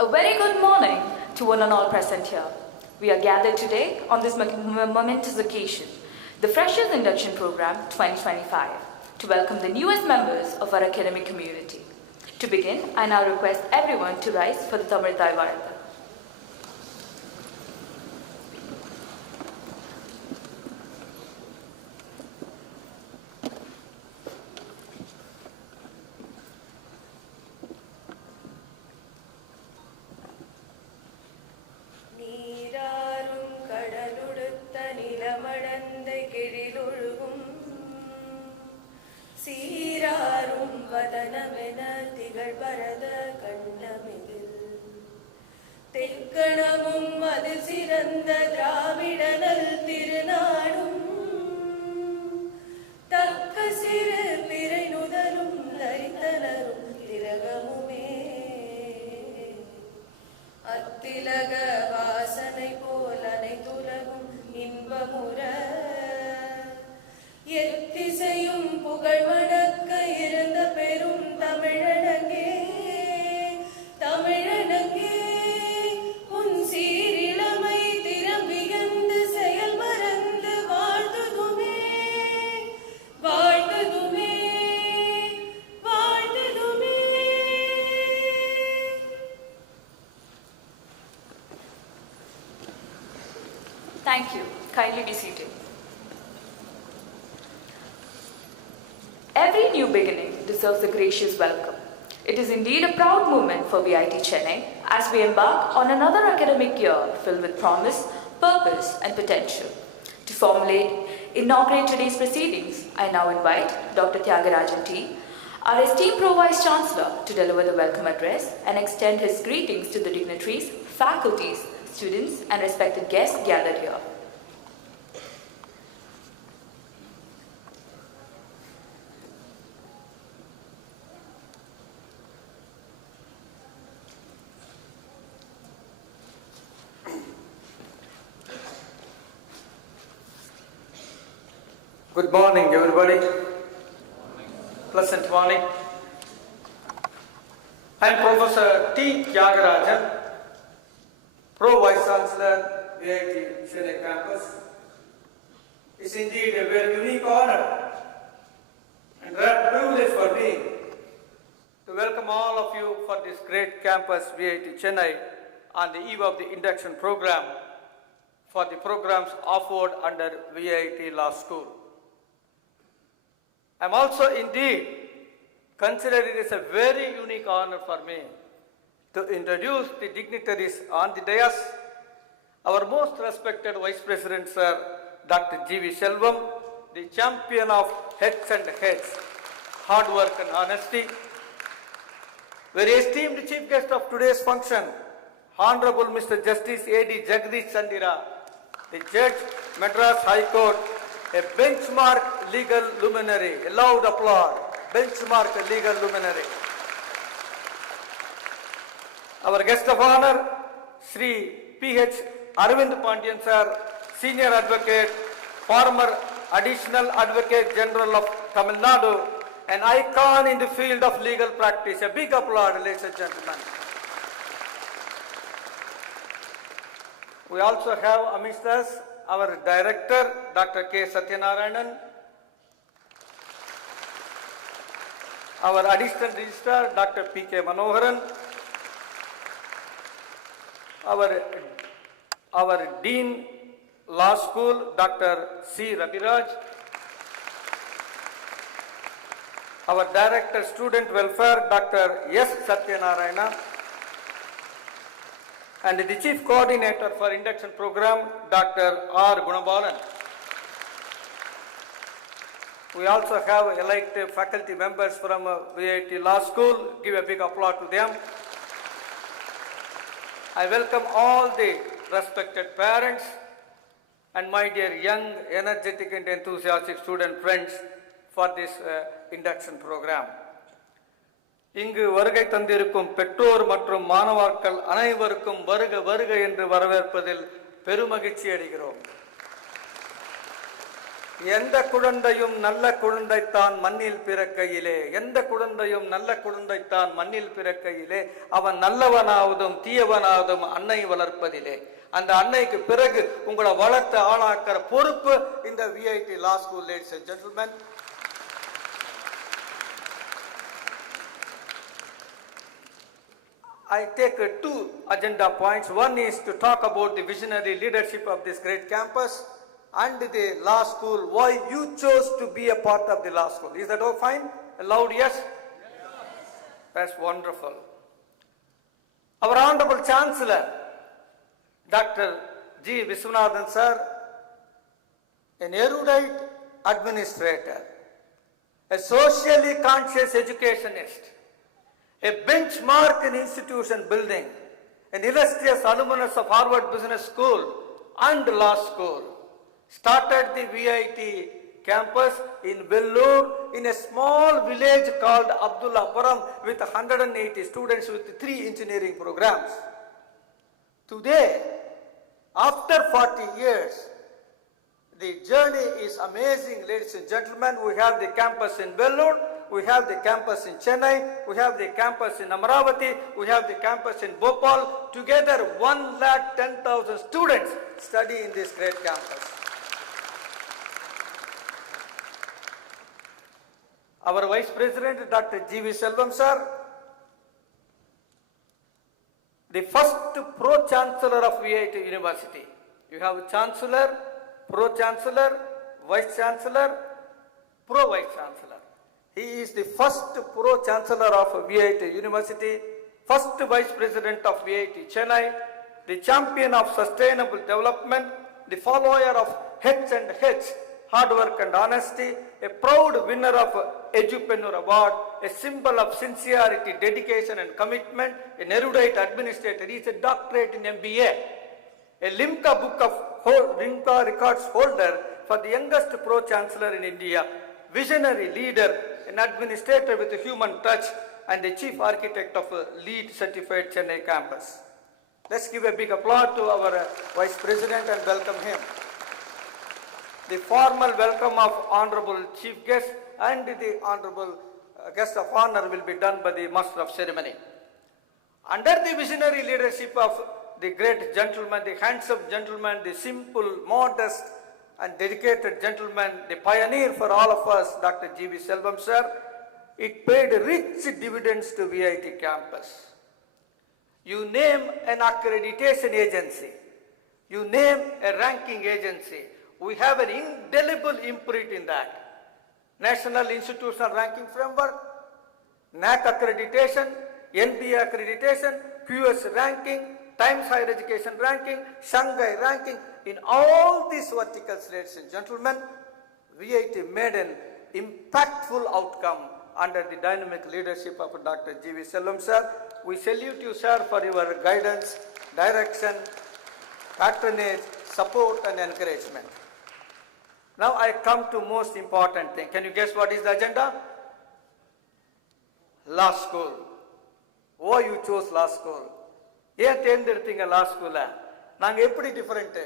A very good morning to one and all present here. We are gathered today on this momentous occasion, the Freshers Induction Program 2025, to welcome the newest members of our academic community. To begin, I now request everyone to rise for the Tamil Thai Vartha. Thank you. Kindly be seated. Every new beginning deserves a gracious welcome. It is indeed a proud moment for VIT Chennai as we embark on another academic year filled with promise, purpose and potential. To inaugurate today's proceedings, I now invite Dr. Jagadish T, our esteemed Pro-Vice Chancellor, to deliver the welcome address and extend his greetings to the dignitaries, faculties, students and respected guests gathered here. Good morning, everybody. Pleasant morning. I am Professor T. Jagadish, Pro-Vice Chancellor, VIT Chennai Campus. It's indeed a very unique honor and rare privilege for me to welcome all of you for this great campus, VIT Chennai, on the eve of the induction program for the programs offered under VIT Law School. I am also indeed consider it as a very unique honor for me to introduce the dignitaries on the dais, our most respected Vice President, Sir Dr. G.V. Selvam, the champion of heads and heads, hard work and honesty. Very esteemed Chief Guest of today's function, Honorable Mr. Justice A.D. Jagadish Chandira, the Judge, Madras High Court, a benchmark legal luminary, a loud applause, benchmark legal luminary. Our guest of honor, Shri P.H. Arvindh Pandian sir, Senior Advocate, former Additional Advocate General of Tamil Nadu, an icon in the field of legal practice. A big applause, ladies and gentlemen. We also have amidst us our Director, Dr. K. Satyanarayanan, our Assistant Registrar, Dr. P. K. Manoharan, our Dean Law School, Dr. C. Rabiraj, our Director Student Welfare, Dr. S. Satyanarayana, and the Chief Coordinator for Induction Program, Dr. R. Gunabalan. We also have elite faculty members from VIT Law School. Give a big applause to them. I welcome all the respected parents and my dear young, energetic and enthusiastic student friends for this induction program. இங்கு வருகை தந்திருக்கும் பெற்றோர் மற்றும் மாணவர்கள் அனைவருக்கும் வருக வருக என்று வரவேற்பதில் பெருமகிழ்ச்சி அடைகிறோம். எந்த குழந்தையும் நல்ல குழந்தைத்தான் மண்ணில் பிறக்கையிலே, எந்த குழந்தையும் நல்ல குழந்தைத்தான் மண்ணில் பிறக்கையிலே, அவன் நல்லவனாவதும் தீயவனாவதும் அன்னை வளர்ப்பதிலே. அந்த அன்னைக்கு பிறகு உங்களை வளர்த்த ஆளாக்கிற பொறுப்பு இந்த VIT Law School. Ladies and gentlemen, I take two agenda points. One is to talk about the visionary leadership of this great campus and the law school, why you chose to be a part of the law school. Is that all fine? A loud yes? Yes. That's wonderful. Our Honorable Chancellor, Dr. G. Viswanathan sir, an erudite administrator, a socially conscious educationist, a benchmark in institution building, an illustrious alumnus of Harvard Business School and Law School, started the VIT campus in Vellore in a small village called Abdullapuram with 180 students with 3 engineering programs. Today, after 40 years, the journey is amazing, ladies and gentlemen. We have the campus in Vellore, we have the campus in Chennai, we have the campus in Amaravati, we have the campus in Bhopal. Together, 110,000 students study in this great campus. Our Vice President, Dr. G.V. Selvam sir, the first Pro-Chancellor of VIT University. You have Chancellor, Pro-Chancellor, Vice-Chancellor, Pro-Vice-Chancellor. He is the first Pro-Chancellor of VIT University, first Vice President of VIT Chennai, the champion of sustainable development, the follower of H&H, hard work and honesty, a proud winner of Edupreneur Award, a symbol of sincerity, dedication and commitment, an erudite administrator. He is a doctorate in MBA, a Limca records holder for the youngest Pro-Chancellor in India, visionary leader, an administrator with a human touch, and the chief architect of a LEED certified Chennai campus. Let's give a big applause to our Vice President and welcome him. The formal welcome of Honorable Chief Guest and the Honorable Guest of Honor will be done by the Master of Ceremony. Under the visionary leadership of the great gentleman, the handsome gentleman, the simple, modest and dedicated gentleman, the pioneer for all of us, Dr. G.V. Selvam sir, it paid rich dividends to VIT campus. You name an accreditation agency, you name a ranking agency, we have an indelible imprint in that. National Institutional Ranking Framework, NAC accreditation, NBA accreditation, QS ranking, Times Higher Education ranking, Shanghai ranking. In all these verticals, ladies and gentlemen, VIT made an impactful outcome under the dynamic leadership of Dr. G.V. Selvam sir. We salute you, sir, for your guidance, direction, patronage, support and encouragement. Now I come to most important thing. Can you guess what is the agenda? Law school. Why you chose law school? ஏன் தேர்ந்தெடுத்தீங்க law school? நாங்க எப்படி different?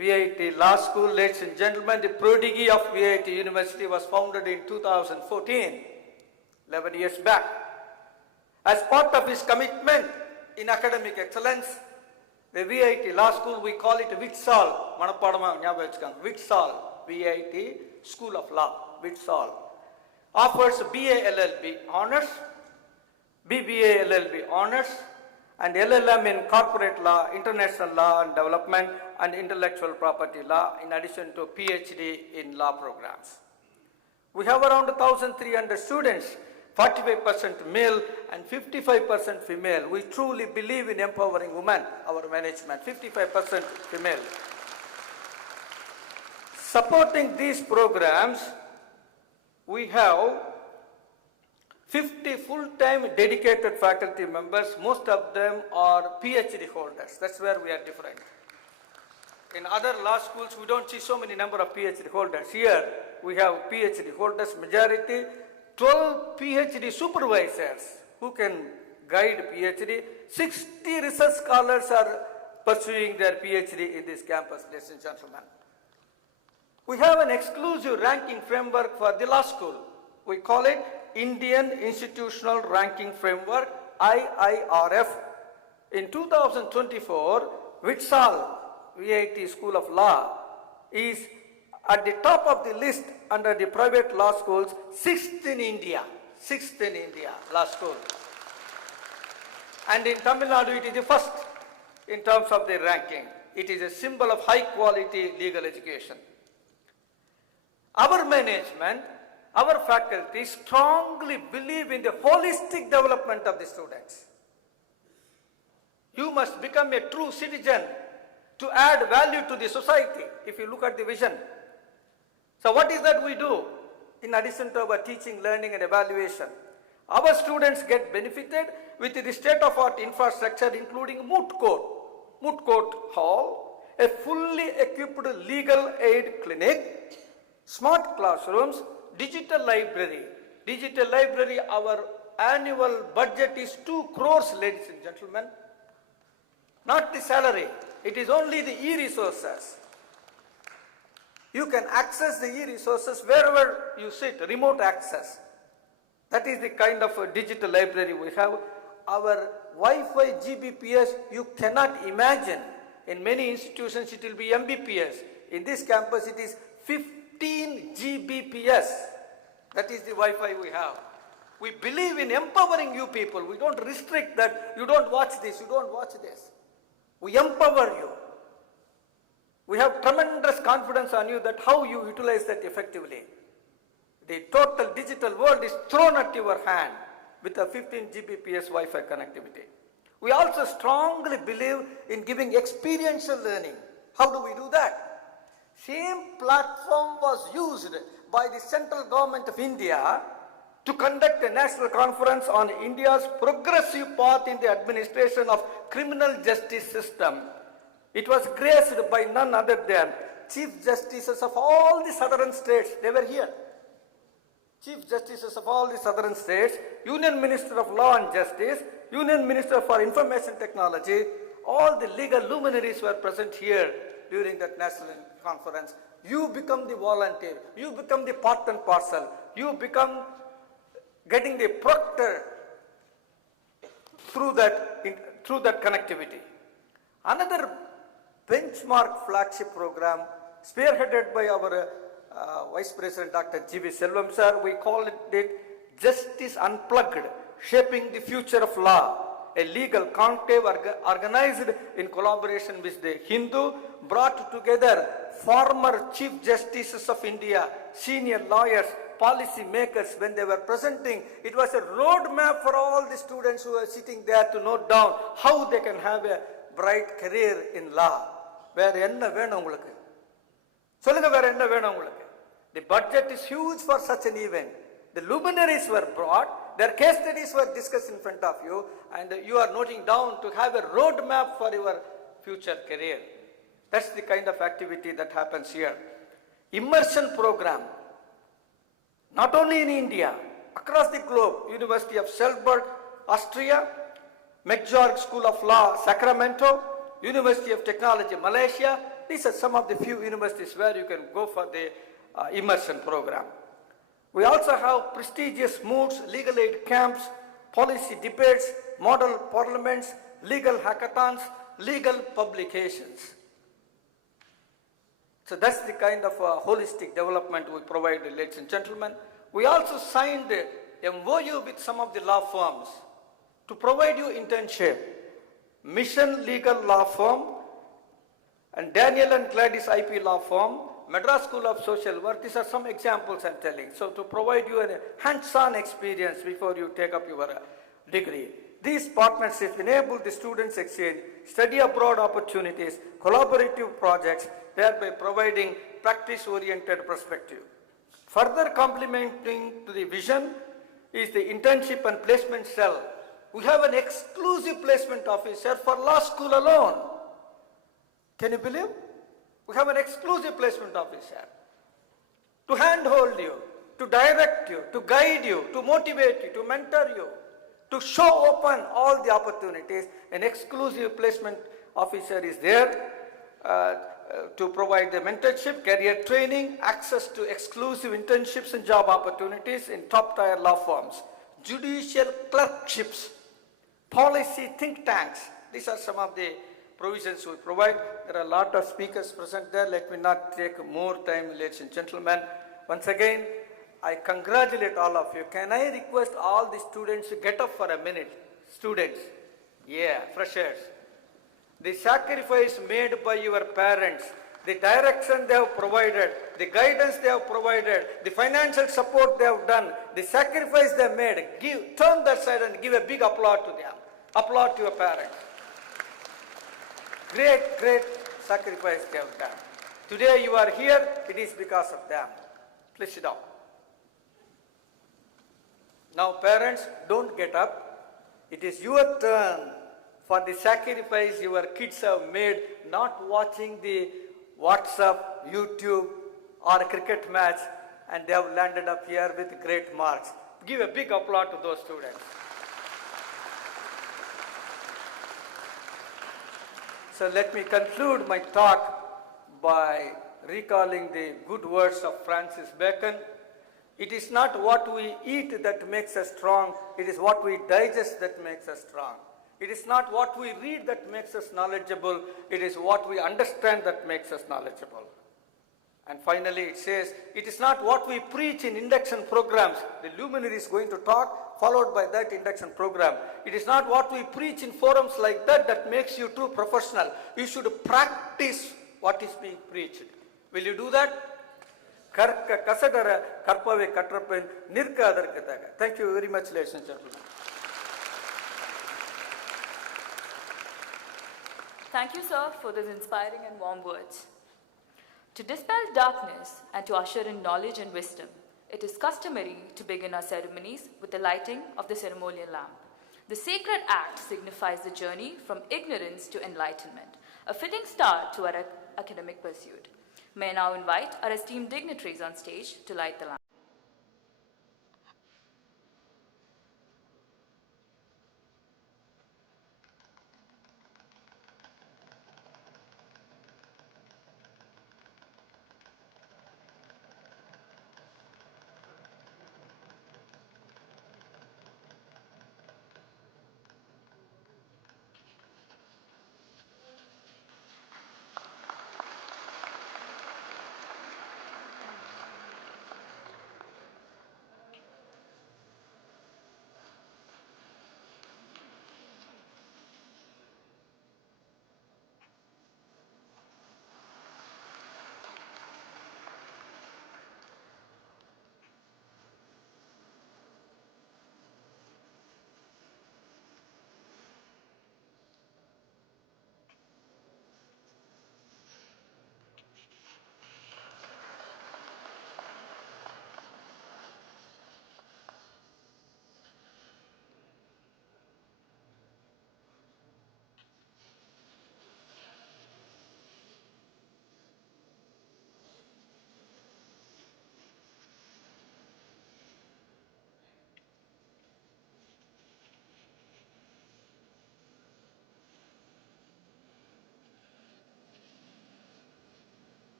VIT Law School, ladies and gentlemen, the prodigy of VIT University was founded in 2014, 11 years back. As part of his commitment in academic excellence, the VIT Law School, we call it VITSAL. மனப்பாடமா ஞாபகம் வச்சுக்கோங்க. VITSAL, VIT School of Law, VITSAL. Offers BA LLB honors, BBA LLB honors, and LLM in corporate law, international law and development, and intellectual property law, in addition to PhD in law programs. We have around 1,300 students, 45% male and 55% female. We truly believe in empowering women, our management, 55% female. Supporting these programs, we have 50 full-time dedicated faculty members. Most of them are PhD holders. That's where we are different. In other law schools, we don't see so many number of PhD holders. Here, we have PhD holders, majority, 12 PhD supervisors who can guide PhD. 60 research scholars are pursuing their PhD in this campus, ladies and gentlemen. We have an exclusive ranking framework for the law school. We call it Indian Institutional Ranking Framework, IIRF. In 2024, Vitsal VIT School of Law is at the top of the list under the private law schools, 6th in India, law school. And in Tamil Nadu, it is the first in terms of the ranking. It is a symbol of high quality legal education. Our management, our faculty strongly believe in the holistic development of the students. You must become a true citizen to add value to the society, if you look at the vision. So what is that we do? In addition to our teaching, learning and evaluation, our students get benefited with the state-of-art infrastructure, including moot court hall, a fully equipped legal aid clinic, smart classrooms, digital library. Digital library, our annual budget is 2 crores, ladies and gentlemen. Not the salary, it is only the e-resources. You can access the e-resources wherever you sit, remote access. That is the kind of a digital library we have. Our Wi-Fi GBPS, you cannot imagine. In many institutions it will be Mbps. In this campus it is 15 Gbps. That is the Wi-Fi we have. We believe in empowering you people. We don't restrict that you don't watch this, you don't watch this. We empower you. We have tremendous confidence on you that how you utilize that effectively. The total digital world is thrown at your hand with a 15 Gbps Wi-Fi connectivity. We also strongly believe in giving experiential learning. How do we do that? Same platform was used by the central government of India to conduct a national conference on India's progressive path in the administration of criminal justice system. It was graced by none other than Chief Justices of all the southern states. They were here. Chief Justices of all the southern states, Union Minister of Law and Justice, Union Minister for Information Technology, all the legal luminaries were present here during that national conference. You become the volunteer, you become the part and parcel, you become getting the proctor through that connectivity. Another benchmark flagship program spearheaded by our Vice President Dr. G.V. Selvam sir, we call it Justice Unplugged, Shaping the Future of Law, a legal conclave organized in collaboration with the Hindu, brought together former Chief Justices of India, senior lawyers, policy makers. When they were presenting, it was a roadmap for all the students who were sitting there to note down how they can have a bright career in law. Where enna venum ungalku? Solunga vera enna venum ungalku? The budget is huge for such an event. The luminaries were brought, their case studies were discussed in front of you, and you are noting down to have a roadmap for your future career. That's the kind of activity that happens here. Immersion program. Not only in India, across the globe, University of Salzburg, Austria, McGeorg School of Law, Sacramento, University of Technology, Malaysia. These are some of the few universities where you can go for the immersion program. We also have prestigious moots, legal aid camps, policy debates, model parliaments, legal hackathons, legal publications. So that's the kind of holistic development we provide, ladies and gentlemen. We also signed a MOU with some of the law firms to provide you internship. Mission Legal Law Firm and Daniel and Gladys IP Law Firm, Madras School of Social Work. These are some examples I'm telling. So to provide you a hands-on experience before you take up your degree. These partnerships enable the students exchange, study abroad opportunities, collaborative projects, thereby providing practice-oriented perspective. Further complementing to the vision is the internship and placement cell. We have an exclusive placement officer for law school alone. Can you believe? We have an exclusive placement officer to handhold you, to direct you, to guide you, to motivate you, to mentor you, to show open all the opportunities. An exclusive placement officer is there. to provide the mentorship, career training, access to exclusive internships and job opportunities in top-tier law firms, judicial clerkships, policy think tanks. These are some of the provisions we provide. There are a lot of speakers present there. Let me not take more time, ladies and gentlemen. Once again, I congratulate all of you. Can I request all the students to get up for a minute? Students, yeah, freshers. The sacrifice made by your parents, the direction they have provided, the guidance they have provided, the financial support they have done, the sacrifice they made, turn that side and give a big applause to them. Applaud to your parents. Great, great sacrifice they have done. Today you are here, it is because of them. Please sit down. Now parents, don't get up. It is your turn for the sacrifice your kids have made, not watching the WhatsApp, YouTube or cricket match, and they have landed up here with great marks. Give a big applause to those students. So let me conclude my talk by recalling the good words of Francis Bacon. It is not what we eat that makes us strong, it is what we digest that makes us strong. It is not what we read that makes us knowledgeable, it is what we understand that makes us knowledgeable. And finally it says, it is not what we preach in induction programs. The luminary is going to talk, followed by that induction program. It is not what we preach in forums like that that makes you too professional. You should practice what is being preached. Will you do that? Thank you very much, ladies and gentlemen. Thank you, sir, for those inspiring and warm words. To dispel darkness and to usher in knowledge and wisdom, it is customary to begin our ceremonies with the lighting of the ceremonial lamp. The sacred act signifies the journey from ignorance to enlightenment, a fitting start to our academic pursuit. May I now invite our esteemed dignitaries on stage to light the lamp.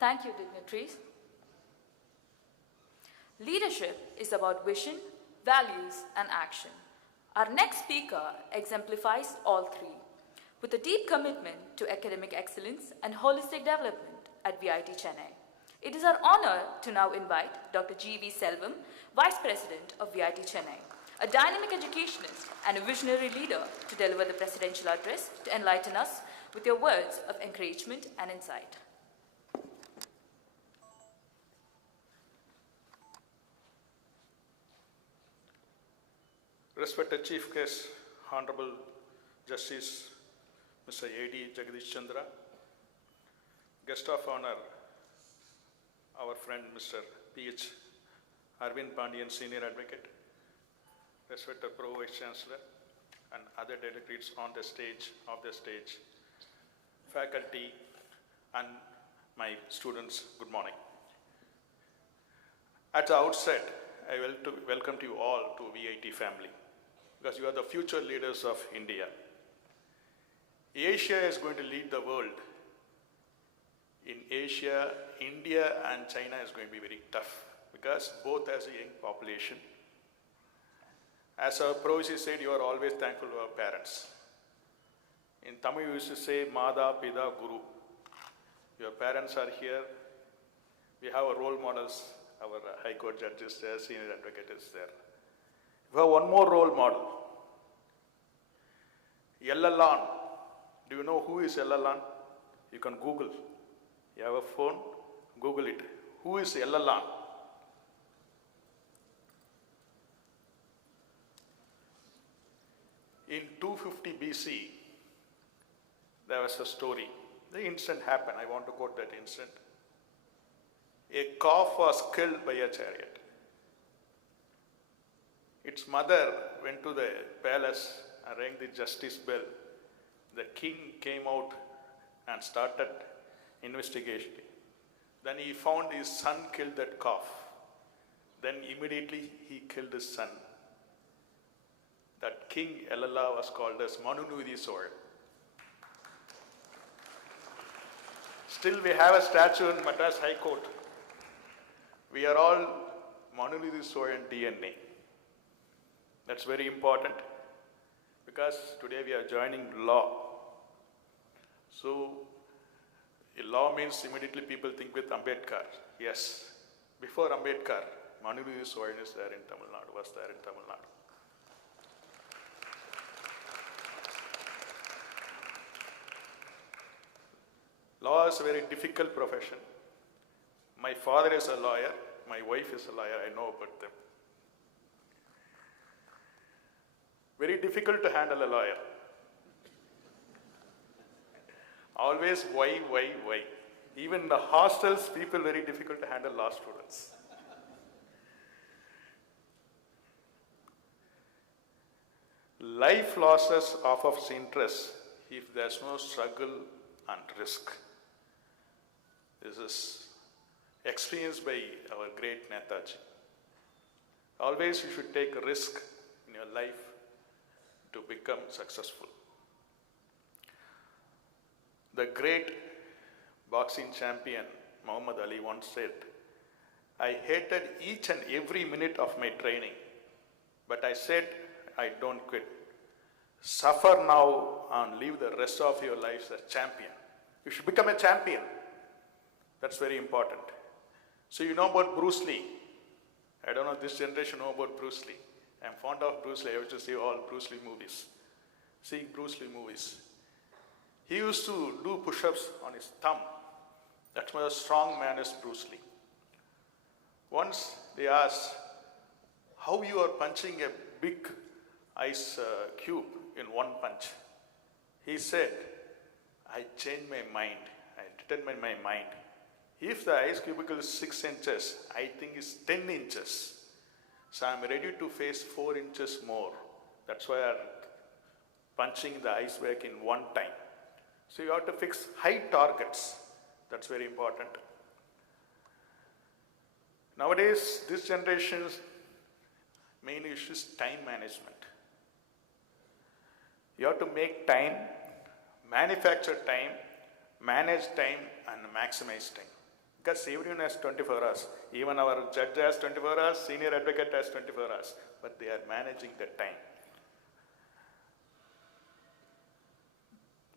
Thank you, dignitaries. Leadership is about vision, values, and action. Our next speaker exemplifies all three, with a deep commitment to academic excellence and holistic development at VIT Chennai. It is our honor to now invite Dr. G.V. Selvam, Vice President of VIT Chennai, a dynamic educationist and a visionary leader, to deliver the presidential address to enlighten us with your words of encouragement and insight. Respected Chief Guest, Honorable Justice Mr. A.D. Jagadish Chandira, Guest of Honor, our friend Mr. P.H. Arvindh Pandian, Senior Advocate, Respected Pro Vice Chancellor, and other delegates on the stage, faculty, and my students, good morning. At the outset, I will to welcome you all to VIT family because you are the future leaders of India. Asia is going to lead the world. In Asia, India and China is going to be very tough because both has a young population. As our Prabhuji said, you are always thankful to our parents. In Tamil, we used to say, Mada, Pida, Guru. Your parents are here. We have our role models. Our High Court judge is there, senior advocate is there. We have one more role model. Yellalan. Do you know who is Yellalan? You can Google. You have a phone, Google it. Who is Yellalan? In 250 BC, there was a story. The incident happened. I want to quote that incident. A calf was killed by a chariot. Its mother went to the palace and rang the justice bell. The king came out and started investigation. Then he found his son killed that calf. Then immediately he killed his son. That king Elala was called as Manunudi Soil. Still we have a statue in Madras High Court. We are all Manunudi Soil DNA. That's very important because today we are joining law. So a law means immediately people think with Ambedkar. Yes, before Ambedkar, Manunudi Soil is there in Tamil Nadu, was there in Tamil Nadu. Law is a very difficult profession. My father is a lawyer, my wife is a lawyer, I know about them. Very difficult to handle a lawyer. Always why. Even in the hostels, people very difficult to handle law students. Life losses off of interest if there's no struggle and risk. This is experienced by our great Netaji. Always you should take a risk in your life to become successful. The great boxing champion Muhammad Ali once said, I hated each and every minute of my training, but I said I don't quit. Suffer now and live the rest of your life as a champion. You should become a champion. That's very important. So you know about Bruce Lee. I don't know if this generation know about Bruce Lee. I'm fond of Bruce Lee. I used to see all Bruce Lee movies. See Bruce Lee movies. He used to do push-ups on his thumb. That's why a strong man is Bruce Lee. Once they asked, how you are punching a big ice cube in one punch? He said, I changed my mind. I determined my mind. If the ice cubicle is 6 inches, I think it's 10 inches. So I'm ready to face 4 inches more. That's why I'm punching the ice break in one time. So you have to fix high targets. That's very important. Nowadays, this generation's main issue is time management. You have to make time, manufacture time, manage time, and maximize time. Because everyone has 24 hours. Even our judge has 24 hours, senior advocate has 24 hours. But they are managing the time.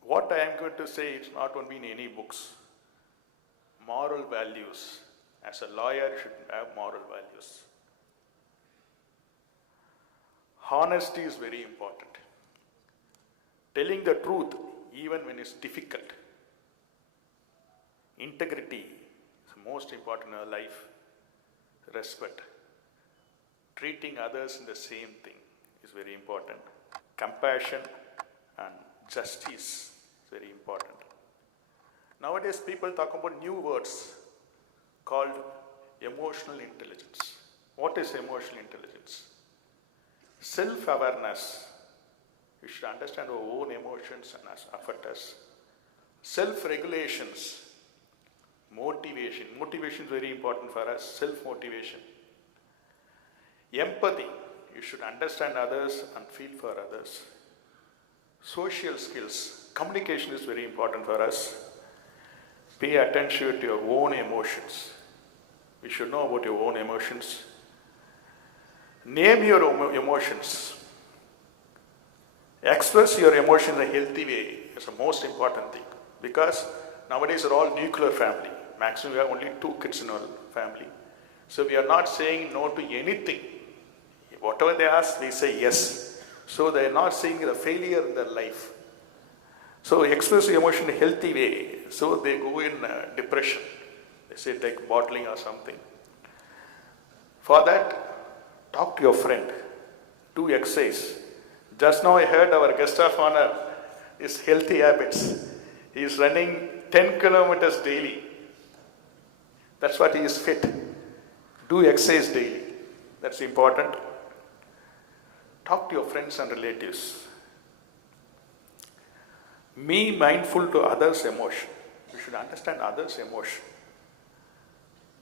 What I am going to say is not only in any books. Moral values. As a lawyer, you should have moral values. Honesty is very important. Telling the truth even when it's difficult. Integrity is most important in our life. Respect. Treating others in the same thing is very important. Compassion and justice is very important. Nowadays, people talk about new words called emotional intelligence. What is emotional intelligence? Self-awareness. We should understand our own emotions and affect us. Self-regulations. Motivation. Motivation is very important for us. Self-motivation. Empathy, you should understand others and feel for others. Social skills, communication is very important for us. Pay attention to your own emotions. You should know about your own emotions. Name your emotions. Express your emotion in a healthy way is the most important thing. Because nowadays we're all nuclear family. Maximum we have only 2 kids in our family. So we are not saying no to anything. Whatever they ask, we say yes. So they are not seeing the failure in their life. So express your emotion in a healthy way. So they go in depression. They say like bottling or something. For that, talk to your friend. Do exercise. Just now I heard our guest of honor is healthy habits. He is running 10 kilometers daily. That's what he is fit. Do exercise daily. That's important. Talk to your friends and relatives. Be mindful to others' emotion. You should understand others' emotion.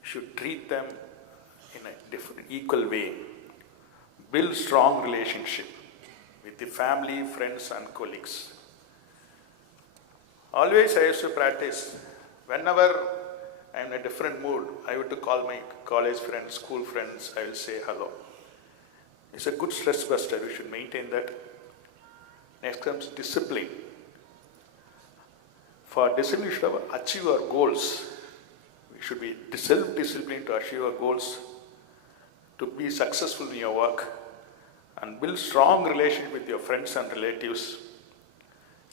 You should treat them in a different, equal way. Build strong relationship with the family, friends and colleagues. Always I used to practice, whenever I am in a different mood, I would to call my college friends, school friends, I will say hello. It's a good stress buster, we should maintain that. Next comes discipline. For discipline, you should achieve our goals. We should be self-disciplined to achieve our goals, to be successful in your work, and build strong relationship with your friends and relatives.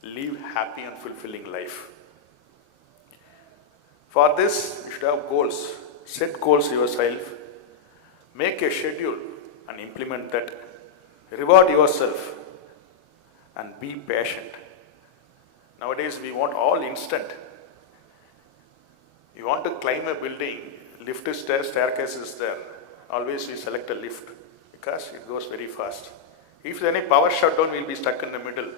Live happy and fulfilling life. For this, you should have goals. Set goals yourself. Make a schedule and implement that. Reward yourself and be patient. Nowadays, we want all instant. You want to climb a building, lift is there, staircase is there. Always we select a lift because it goes very fast. If there is any power shutdown, we will be stuck in the middle.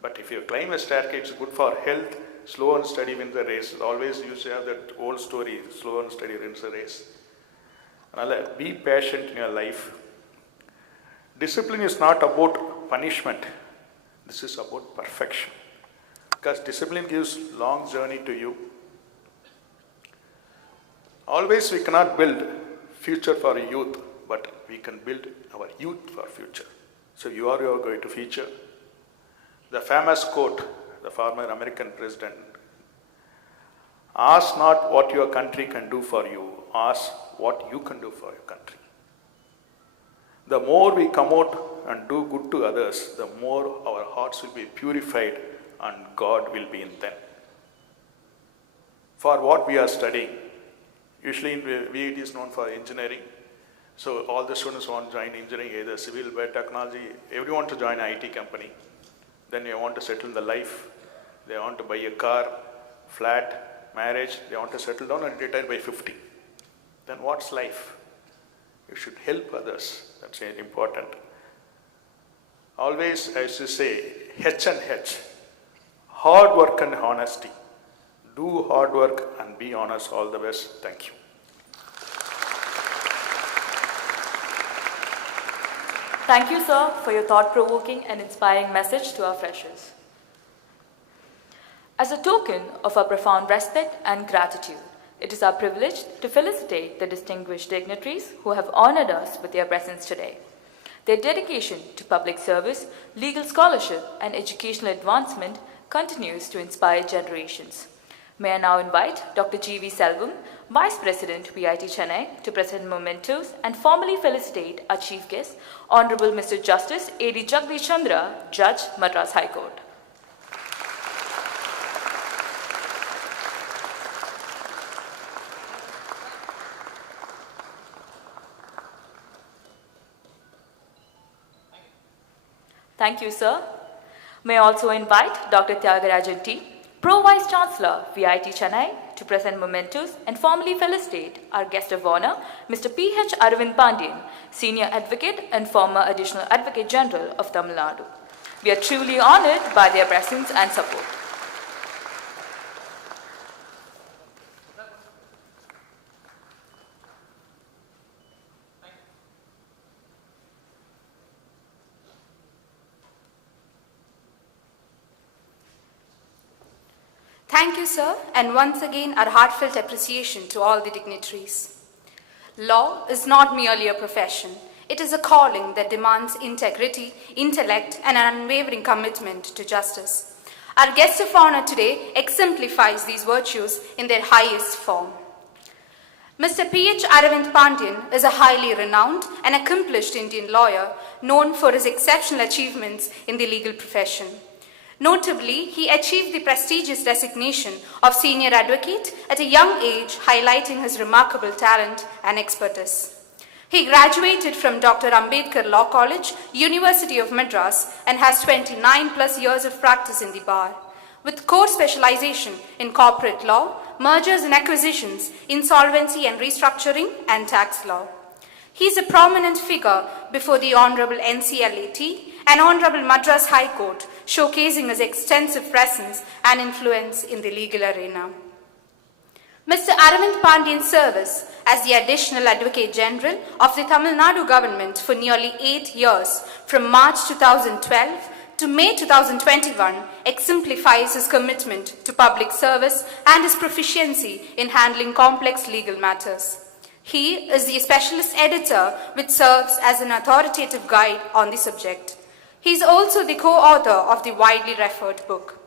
But if you climb a staircase, it's good for health. Slow and steady wins the race. Always you have that old story, slow and steady wins the race. Be patient in your life. Discipline is not about punishment. This is about perfection. Because discipline gives long journey to you. Always we cannot build future for youth, but we can build our youth for future. So you are going to future. The famous quote, the former American president, ask not what your country can do for you, ask what you can do for your country. The more we come out and do good to others, the more our hearts will be purified and God will be in them. For what we are studying, usually in VIT is known for engineering, so all the students want to join engineering, either civil, biotechnology, everyone want to join an IT company. Then they want to settle in the life, they want to buy a car, flat, marriage, they want to settle down and retire by 50. Then what's life? You should help others, that's important. Always, I used to say, H and H, hard work and honesty. Do hard work and be honest, all the best. Thank you. Thank you, sir, for your thought-provoking and inspiring message to our freshers. As a token of our profound respect and gratitude, it is our privilege to felicitate the distinguished dignitaries who have honored us with their presence today. Their dedication to public service, legal scholarship, and educational advancement continues to inspire generations. May I now invite Dr. G.V. Selvam, Vice President, VIT Chennai, to present mementos and formally felicitate our Chief Guest, Honorable Mr. Justice A.D. Jagadish Chandira, Judge, Madras High Court. Thank you, sir. May I also invite Dr. Tyagarajan T., Pro Vice Chancellor, VIT Chennai, to present mementos and formally felicitate our guest of honor, Mr. P.H. Arvindh Pandian, Senior Advocate and former Additional Advocate General of Tamil Nadu. We are truly honored by their presence and support. Thank you, sir, and once again our heartfelt appreciation to all the dignitaries. Law is not merely a profession. It is a calling that demands integrity, intellect, and an unwavering commitment to justice. Our guest of honor today exemplifies these virtues in their highest form. Mr. P.H. Arvindh Pandian is a highly renowned and accomplished Indian lawyer known for his exceptional achievements in the legal profession. Notably, he achieved the prestigious designation of senior advocate at a young age, highlighting his remarkable talent and expertise. He graduated from Dr. Ambedkar Law College, University of Madras, and has 29 plus years of practice in the bar, with core specialization in corporate law, mergers and acquisitions, insolvency and restructuring, and tax law. He is a prominent figure before the Honorable NCLAT and Honorable Madras High Court, showcasing his extensive presence and influence in the legal arena. Mr. Arvindh Pandian's service as the Additional Advocate General of the Tamil Nadu government for nearly 8 years, from March 2012 to May 2021, exemplifies his commitment to public service and his proficiency in handling complex legal matters. He is the specialist editor which serves as an authoritative guide on the subject. He is also the co-author of the widely referred book.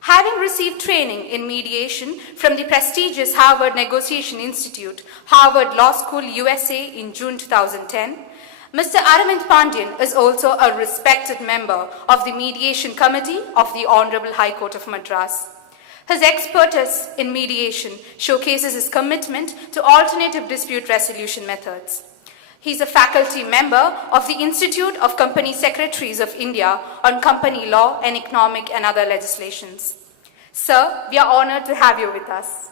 Having received training in mediation from the prestigious Harvard Negotiation Institute, Harvard Law School, USA in June 2010, Mr. Arvindh Pandian is also a respected member of the Mediation Committee of the Honorable High Court of Madras. His expertise in mediation showcases his commitment to alternative dispute resolution methods. He is a faculty member of the Institute of Company Secretaries of India on company law and economic and other legislations. Sir, we are honored to have you with us.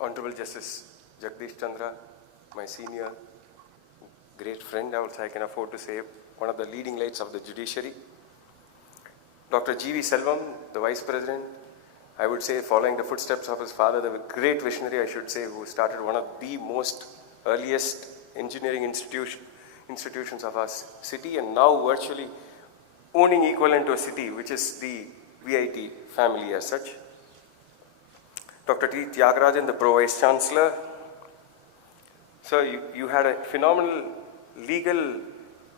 Honorable Justice Jagadish, Chandira, my senior, great friend, also I can afford to say, one of the leading lights of the judiciary. Dr. G.V. Selvam, the Vice President, I would say following the footsteps of his father, the great visionary, I should say, who started one of the most earliest engineering institutions of our city, and now virtually owning equivalent to a city, which is the VIT family as such. Dr. T. Tyagarajan, the Pro Vice Chancellor. Sir, you had a phenomenal legal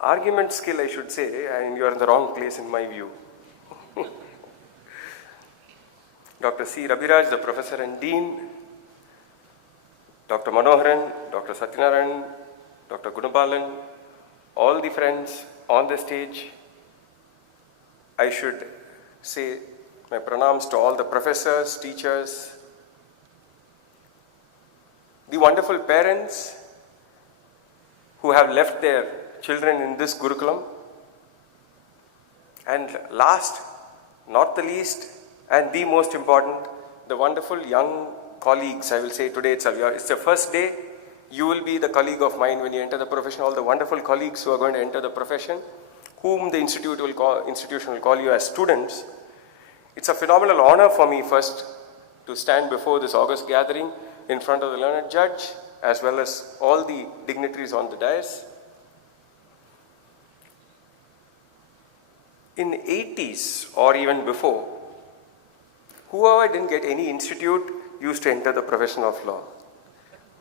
argument skill, I should say, and you are in the wrong place in my view. Dr. C. Rabiraj, the Professor and Dean. Dr. Manoharan, Dr. Satyanarayan, Dr. Gunabalan, all the friends on the stage. I should say my pranams to all the professors, teachers, the wonderful parents who have left their children in this Gurukulam, and last, not the least, and the most important, the wonderful young colleagues. I will say today it's the first day. You will be the colleague of mine when you enter the profession. All the wonderful colleagues who are going to enter the profession, whom the institution will call you as students. It's a phenomenal honor for me first to stand before this august gathering in front of the learned judge, as well as all the dignitaries on the dais. In the 80s or even before, whoever didn't get any institute used to enter the profession of law.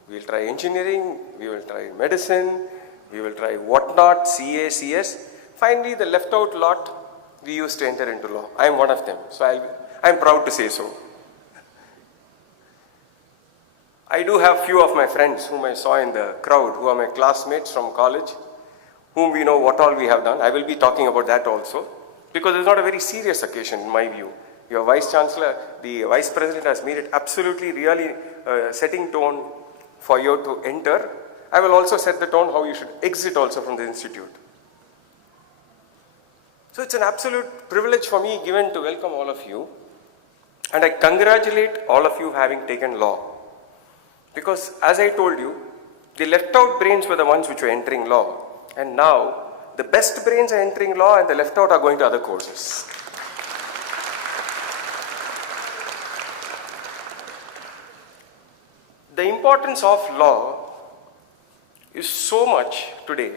We will try engineering, we will try medicine, we will try whatnot, CA, CS. Finally, the left out lot, we used to enter into law. I am one of them, so I am proud to say so. I do have few of my friends whom I saw in the crowd, who are my classmates from college, whom we know what all we have done. I will be talking about that also, because it's not a very serious occasion in my view. Your Vice Chancellor, the Vice President has made it absolutely really setting tone for you to enter. I will also set the tone how you should exit also from the institute. So it's an absolute privilege for me given to welcome all of you, and I congratulate all of you having taken law. Because as I told you, the left out brains were the ones which were entering law, and now the best brains are entering law and the left out are going to other courses. The importance of law is so much today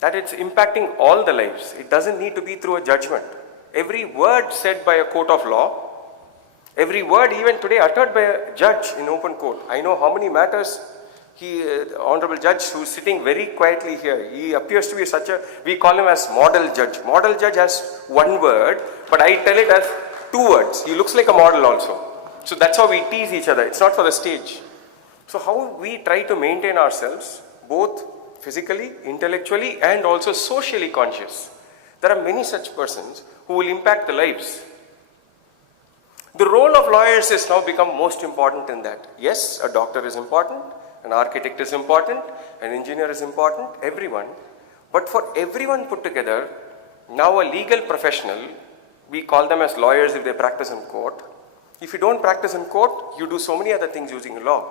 that it's impacting all the lives. It doesn't need to be through a judgment. Every word said by a court of law, every word even today uttered by a judge in open court. I know how many matters the Honorable Judge, who is sitting very quietly here, he appears to be such a, we call him as model judge. Model judge has one word, but I tell it as two words. He looks like a model also. So that's how we tease each other. It's not for the stage. So how we try to maintain ourselves, both physically, intellectually, and also socially conscious. There are many such persons who will impact the lives. The role of lawyers has now become most important in that. Yes, a doctor is important, an architect is important, an engineer is important, everyone. But for everyone put together, now a legal professional, we call them as lawyers if they practice in court. If you don't practice in court, you do so many other things using law.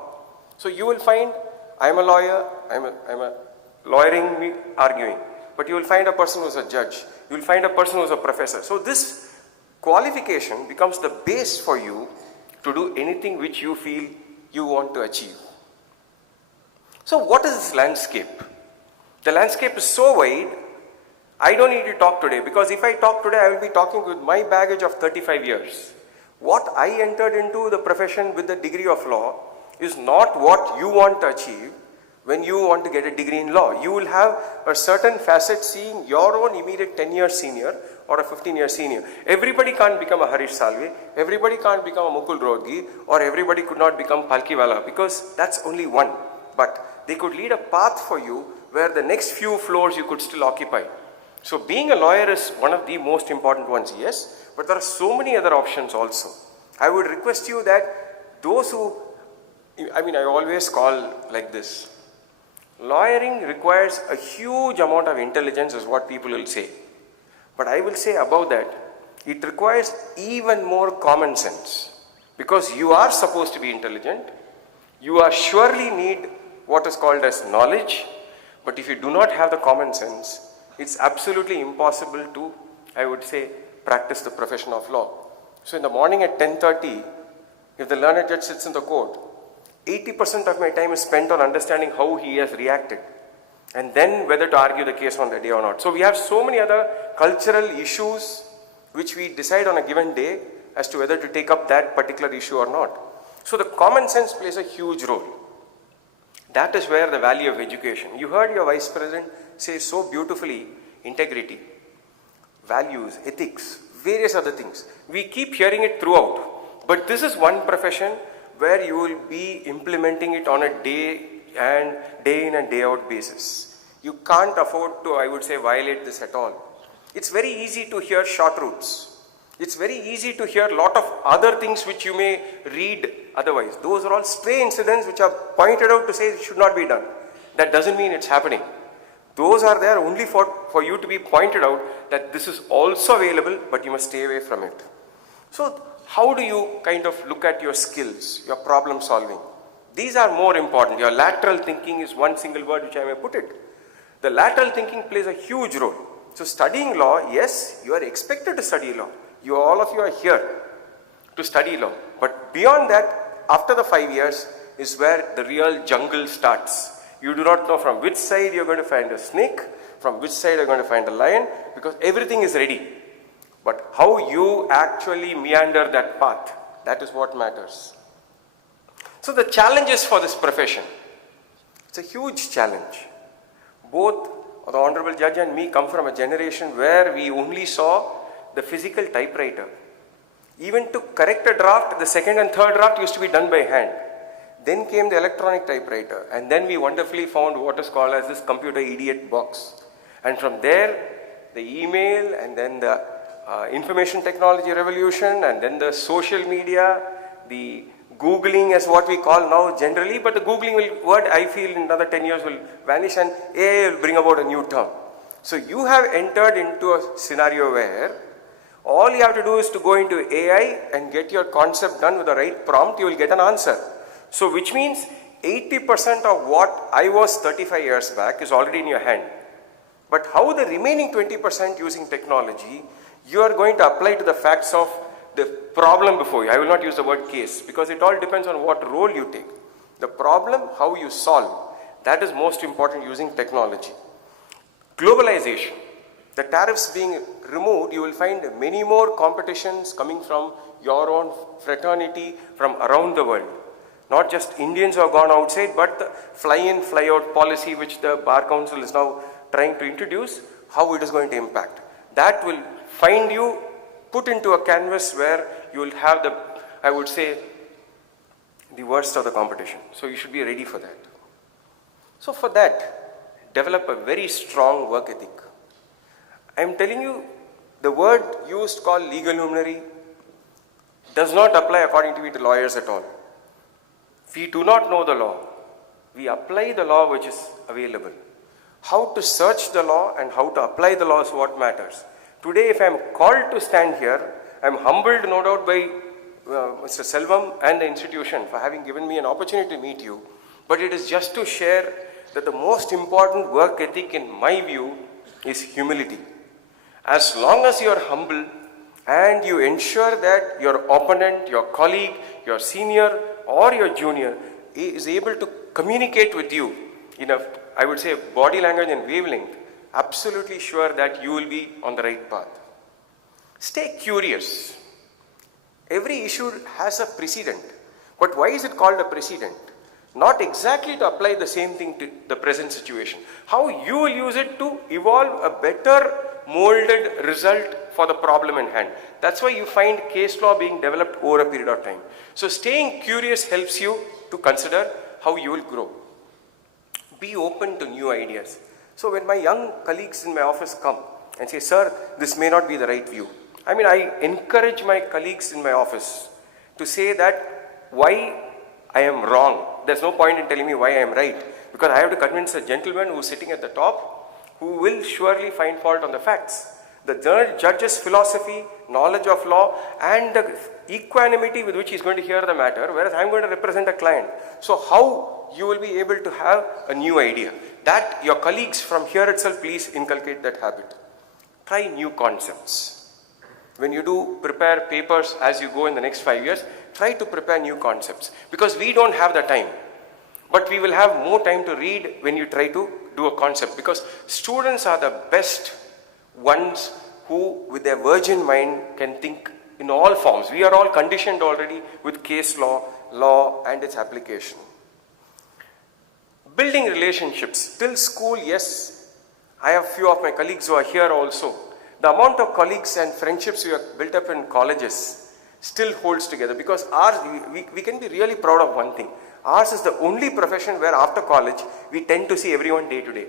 So you will find, I am a lawyer, I'm a lawyering, me arguing. But you will find a person who is a judge. You will find a person who is a professor. So this qualification becomes the base for you to do anything which you feel you want to achieve. So what is this landscape? The landscape is so wide, I don't need to talk today, because if I talk today, I will be talking with my baggage of 35 years. What I entered into the profession with the degree of law is not what you want to achieve when you want to get a degree in law. You will have a certain facet seeing your own immediate 10-year senior or a 15-year senior. Everybody can't become a Harish Salve, everybody can't become a Mukul Rohgi, or everybody could not become Palkiwala, because that's only one. But they could lead a path for you where the next few floors you could still occupy. So being a lawyer is one of the most important ones, yes, but there are so many other options also. I would request you that those who, I always call like this, lawyering requires a huge amount of intelligence is what people will say. But I will say above that, it requires even more common sense. Because you are supposed to be intelligent, you are surely need what is called as knowledge, but if you do not have the common sense, it's absolutely impossible to, I would say, practice the profession of law. So in the morning at 10:30, if the learned judge sits in the court, 80% of my time is spent on understanding how he has reacted, and then whether to argue the case on the day or not. So we have so many other cultural issues which we decide on a given day as to whether to take up that particular issue or not. So the common sense plays a huge role. That is where the value of education. You heard your Vice President say so beautifully, integrity, values, ethics, various other things. We keep hearing it throughout. But this is one profession where you will be implementing it on a day in and day out basis. You can't afford to, I would say, violate this at all. It's very easy to hear short routes. It's very easy to hear a lot of other things which you may read otherwise. Those are all stray incidents which are pointed out to say it should not be done. That doesn't mean it's happening. Those are there only for you to be pointed out that this is also available, but you must stay away from it. So how do you kind of look at your skills, your problem solving? These are more important. Your lateral thinking is one single word which I may put it. The lateral thinking plays a huge role. So studying law, yes, you are expected to study law. All of you are here to study law. But beyond that, after the 5 years is where the real jungle starts. You do not know from which side you're going to find a snake, from which side you're going to find a lion, because everything is ready. But how you actually meander that path, that is what matters. So the challenges for this profession, it's a huge challenge. Both the Honorable Judge and me come from a generation where we only saw the physical typewriter. Even to correct a draft, the second and third draft used to be done by hand. Then came the electronic typewriter, and then we wonderfully found what is called as this computer idiot box. And from there, the email, and then the information technology revolution, and then the social media, the Googling as what we call now generally, but the Googling word I feel in another 10 years will vanish, and AI will bring about a new term. So you have entered into a scenario where all you have to do is to go into AI and get your concept done with the right prompt, you will get an answer. So which means 80% of what I was 35 years back is already in your hand. But how the remaining 20% using technology, you are going to apply to the facts of the problem before you. I will not use the word case because it all depends on what role you take. The problem, how you solve, that is most important using technology. Globalization. The tariffs being removed, you will find many more competitions coming from your own fraternity from around the world. Not just Indians who have gone outside, but the fly-in, fly-out policy which the Bar Council is now trying to introduce, how it is going to impact. That will find you put into a canvas where you will have the, I would say, the worst of the competition. So you should be ready for that. So for that, develop a very strong work ethic. I am telling you, the word used called legal luminary does not apply according to me to lawyers at all. We do not know the law. We apply the law which is available. How to search the law and how to apply the law is what matters. Today, if I am called to stand here, I am humbled no doubt by Mr. Selvam and the institution for having given me an opportunity to meet you. But it is just to share that the most important work ethic in my view is humility. As long as you are humble and you ensure that your opponent, your colleague, your senior or your junior is able to communicate with you in a, I would say, body language and wavelength, absolutely sure that you will be on the right path. Stay curious. Every issue has a precedent. But why is it called a precedent? Not exactly to apply the same thing to the present situation. How you will use it to evolve a better molded result for the problem in hand. That's why you find case law being developed over a period of time. So staying curious helps you to consider how you will grow. Be open to new ideas. So when my young colleagues in my office come and say, sir, this may not be the right view. I mean, I encourage my colleagues in my office to say that why I am wrong. There's no point in telling me why I am right, because I have to convince a gentleman who's sitting at the top who will surely find fault on the facts. The judge's philosophy, knowledge of law and the equanimity with which he's going to hear the matter, whereas I'm going to represent a client. So how you will be able to have a new idea? That your colleagues from here itself, please inculcate that habit. Try new concepts. When you do prepare papers as you go in the next 5 years, try to prepare new concepts, because we don't have the time. But we will have more time to read when you try to do a concept, because students are the best ones who with their virgin mind can think in all forms. We are all conditioned already with case law, law and its application. Building relationships. Till school, yes, I have few of my colleagues who are here also. The amount of colleagues and friendships we have built up in colleges still holds together, because ours, we can be really proud of one thing. Ours is the only profession where after college we tend to see everyone day to day.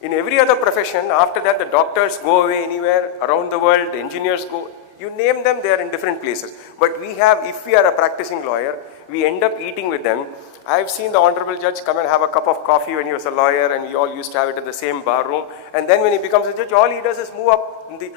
In every other profession, after that the doctors go away anywhere around the world, the engineers go, you name them, they are in different places. But we have, if we are a practicing lawyer, we end up eating with them. I have seen the Honorable Judge come and have a cup of coffee when he was a lawyer, and we all used to have it in the same bar room. And then when he becomes a judge, all he does is move up in the,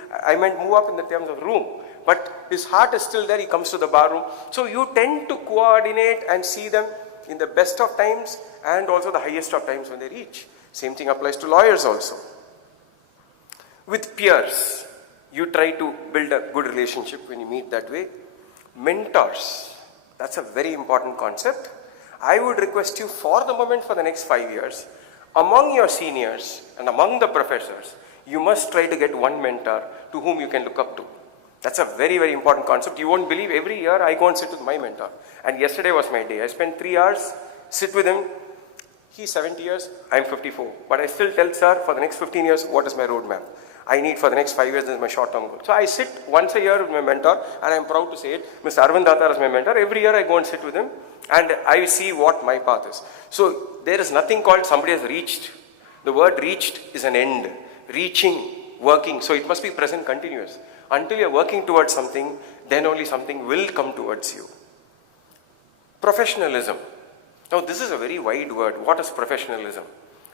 move up in the terms of room. But his heart is still there, he comes to the bar room. So you tend to coordinate and see them in the best of times and also the highest of times when they reach. Same thing applies to lawyers also. With peers, you try to build a good relationship when you meet that way. Mentors, that's a very important concept. I would request you for the moment, for the next 5 years, among your seniors and among the professors, you must try to get one mentor to whom you can look up to. That's a very, very important concept. You won't believe, every year I go and sit with my mentor. And yesterday was my day. I spent 3 hours, sit with him. He's 70 years, I'm 54. But I still tell sir, for the next 15 years, what is my roadmap? I need for the next 5 years, this is my short-term goal. So I sit once a year with my mentor, and I'm proud to say it. Mr. Arvindh is my mentor. Every year I go and sit with him, and I see what my path is. So there is nothing called somebody has reached. The word reached is an end. Reaching, working. So it must be present continuous. Until you're working towards something, then only something will come towards you. Professionalism. Now this is a very wide word. What is professionalism?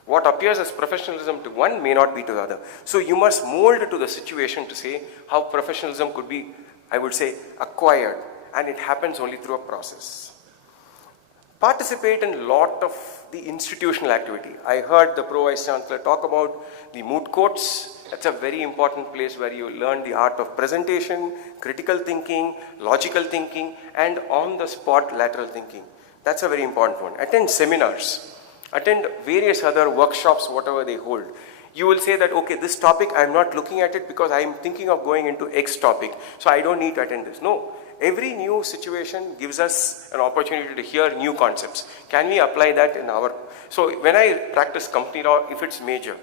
What appears as professionalism to one may not be to the other. So you must mold to the situation to say how professionalism could be, I would say, acquired. And it happens only through a process. participate in a lot of the institutional activity. I heard the Pro Vice Chancellor talk about the moot courts. That's a very important place where you learn the art of presentation, critical thinking, logical thinking, and on-the-spot lateral thinking. That's a very important one. Attend seminars, attend various other workshops, whatever they hold. You will say that, okay, this topic, I'm not looking at it because I'm thinking of going into X topic, so I don't need to attend this. No, every new situation gives us an opportunity to hear new concepts. Can we apply that in our... So when I practice company law, if it's major,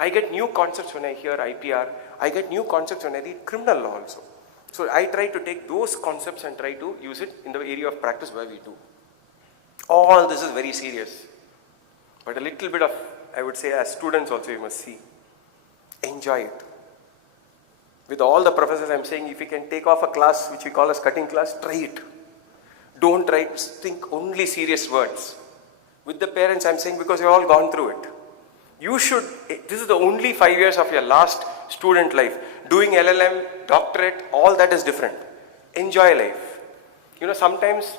I get new concepts when I hear IPR, I get new concepts when I read criminal law also. So I try to take those concepts and try to use it in the area of practice where we do. All this is very serious. But a little bit of, I would say, as students also you must see. Enjoy it. With all the professors I'm saying, if you can take off a class which we call as cutting class, try it. Don't try to think only serious words. With the parents I'm saying, because you've all gone through it. You should, this is the only 5 years of your last student life. Doing LLM, doctorate, all that is different. Enjoy life. You know, sometimes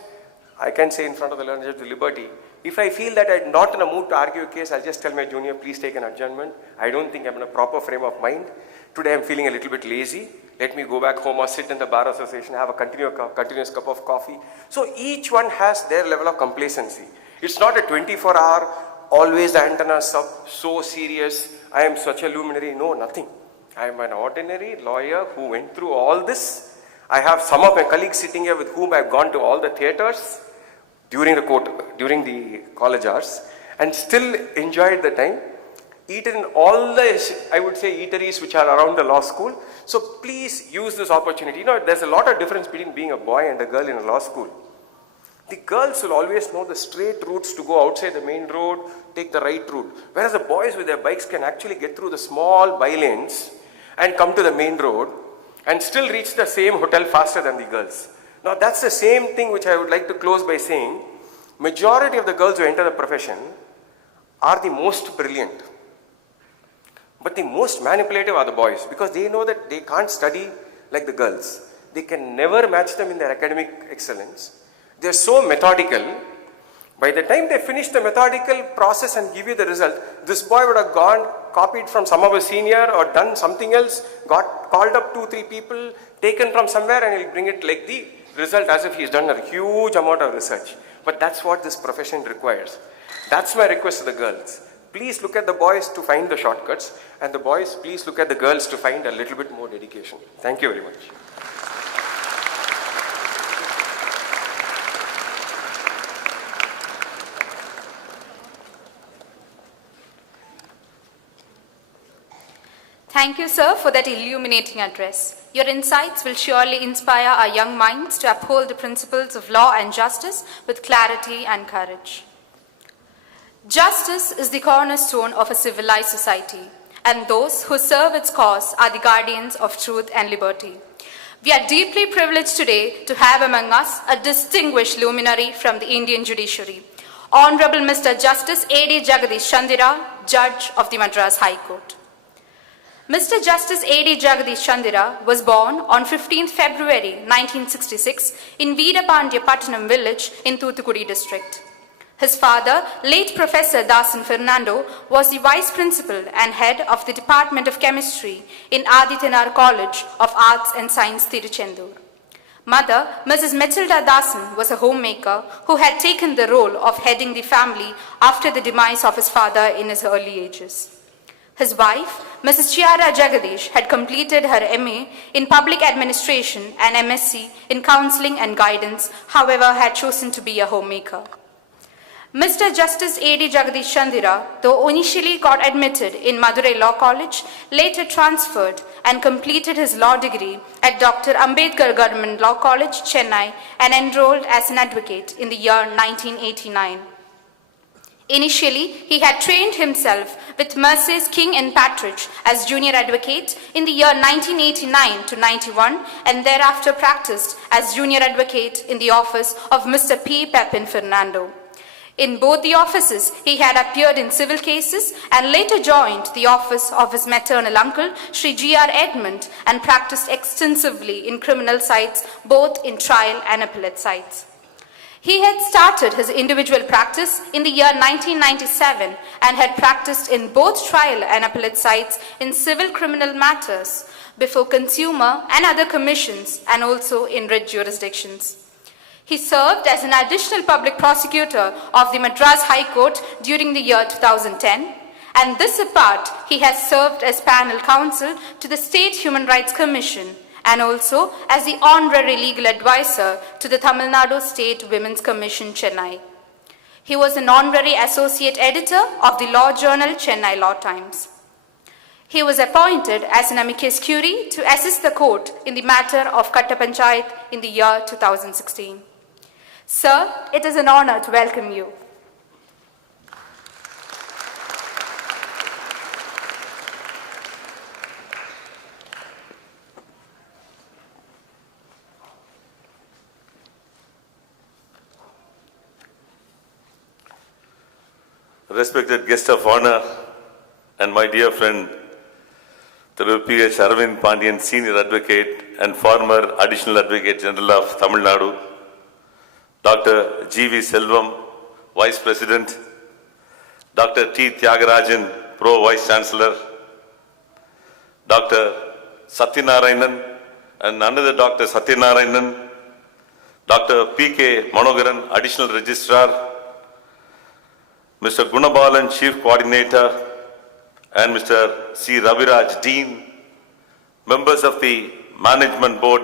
I can say in front of the learners with liberty, if I feel that I'm not in a mood to argue a case, I'll just tell my junior, please take an adjournment. I don't think I'm in a proper frame of mind. Today I'm feeling a little bit lazy. Let me go back home or sit in the bar association, have a continuous cup of coffee. So each one has their level of complacency. It's not a 24-hour, always the antennas up, so serious, I am such a luminary. No, nothing. I am an ordinary lawyer who went through all this. I have some of my colleagues sitting here with whom I've gone to all the theaters during the college hours and still enjoyed the time. Eaten in all the, I would say, eateries which are around the law school. So please use this opportunity. You know, there's a lot of difference between being a boy and a girl in a law school. The girls will always know the straight routes to go outside the main road, take the right route. Whereas the boys with their bikes can actually get through the small by-lanes and come to the main road and still reach the same hotel faster than the girls. Now that's the same thing which I would like to close by saying, majority of the girls who enter the profession are the most brilliant. But the most manipulative are the boys because they know that they can't study like the girls. They can never match them in their academic excellence. They're so methodical. By the time they finish the methodical process and give you the result, this boy would have gone, copied from some of his senior or done something else, got called up 2-3 people, taken from somewhere and he'll bring it like the result as if he's done a huge amount of research. But that's what this profession requires. That's my request to the girls. Please look at the boys to find the shortcuts and the boys, please look at the girls to find a little bit more dedication. Thank you very much. Thank you, sir, for that illuminating address. Your insights will surely inspire our young minds to uphold the principles of law and justice with clarity and courage. Justice is the cornerstone of a civilized society, and those who serve its cause are the guardians of truth and liberty. We are deeply privileged today to have among us a distinguished luminary from the Indian judiciary, Honorable Mr. Justice A.D. Jagadish Chandira, Judge of the Madras High Court. Mr. Justice A.D. Jagadish Chandira was born on 15th February 1966 in Veerapandya Pattanam village in Thoothukudi district. His father, late Professor Dasan Fernando, was the Vice Principal and Head of the Department of Chemistry in Adityanar College of Arts and Science, Tiruchendur. Mother, Mrs. Matilda Dasan, was a homemaker who had taken the role of heading the family after the demise of his father in his early ages. His wife, Mrs. Chiara Jagadish, had completed her MA in Public Administration and MSc in Counseling and Guidance, however had chosen to be a homemaker. Mr. Justice A.D. Jagadish Chandira, though initially got admitted in Madurai Law College, later transferred and completed his law degree at Dr. Ambedkar Government Law College, Chennai, and enrolled as an advocate in the year 1989. Initially, he had trained himself with Mercedes King and Partridge as junior advocate in the year 1989 to 91 and thereafter practiced as junior advocate in the office of Mr. P. Pepin Fernando. In both the offices, he had appeared in civil cases and later joined the office of his maternal uncle, Shri G.R. Edmund, and practiced extensively in criminal sides, both in trial and appellate sides. He had started his individual practice in the year 1997 and had practiced in both trial and appellate sites in civil criminal matters before consumer and other commissions and also in writ jurisdictions. He served as an additional public prosecutor of the Madras High Court during the year 2010, and this apart, he has served as panel counsel to the State Human Rights Commission and also as the honorary legal advisor to the Tamil Nadu State Women's Commission, Chennai. He was an honorary associate editor of the law journal Chennai Law Times. He was appointed as an amicus curiae to assist the court in the matter of Katta Panchayat in the year 2016. Sir, it is an honor to welcome you. Respected guest of honor and my dear friend, Thiru P.H. Arvindh Pandian, Senior Advocate and former Additional Advocate General of Tamil Nadu, Dr. G.V. Selvam, Vice President, Dr. T. Tyagarajan, Pro Vice Chancellor, Dr. Satyanarayanan and another Dr. Satyanarayanan, Dr. P.K. Manogaran, Additional Registrar, Mr. Gunabalan, Chief Coordinator, and Mr. C. Raviraj, Dean, members of the Management Board,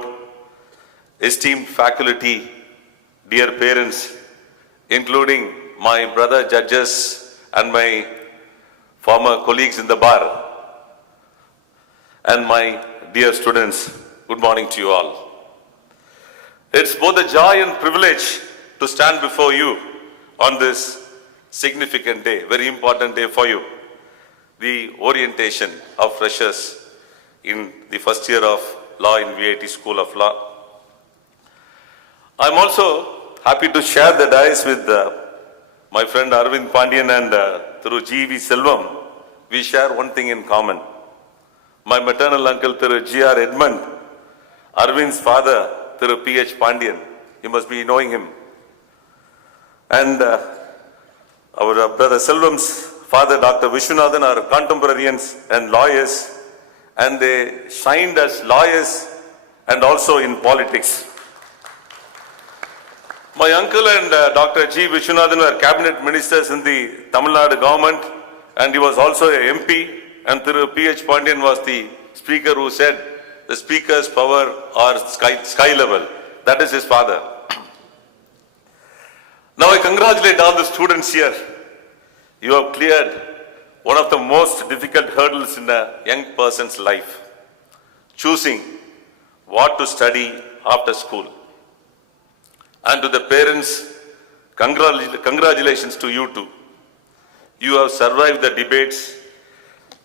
esteemed faculty, dear parents, including my brother judges and my former colleagues in the bar, and my dear students, good morning to you all. It's both a joy and privilege to stand before you on this significant day, very important day for you, the orientation of freshers in the first year of law in VIT School of Law. I'm also happy to share the dais with my friend Arvindh Pandian and Thiru G.V. Selvam. We share one thing in common. My maternal uncle Thiru G.R. Edmund, Arvind's father Thiru P.H. Pandian, you must be knowing him. And our brother Selvam's father, Dr. Vishwanathan, are contemporaries and lawyers, and they shined as lawyers and also in politics. My uncle and Dr. G. Vishwanathan were cabinet ministers in the Tamil Nadu government, and he was also a MP, and Thiru P.H. Pandian was the speaker who said, the speaker's power are sky level. That is his father. Now I congratulate all the students here. You have cleared one of the most difficult hurdles in a young person's life, choosing what to study after school. And to the parents, congratulations to you too. You have survived the debates,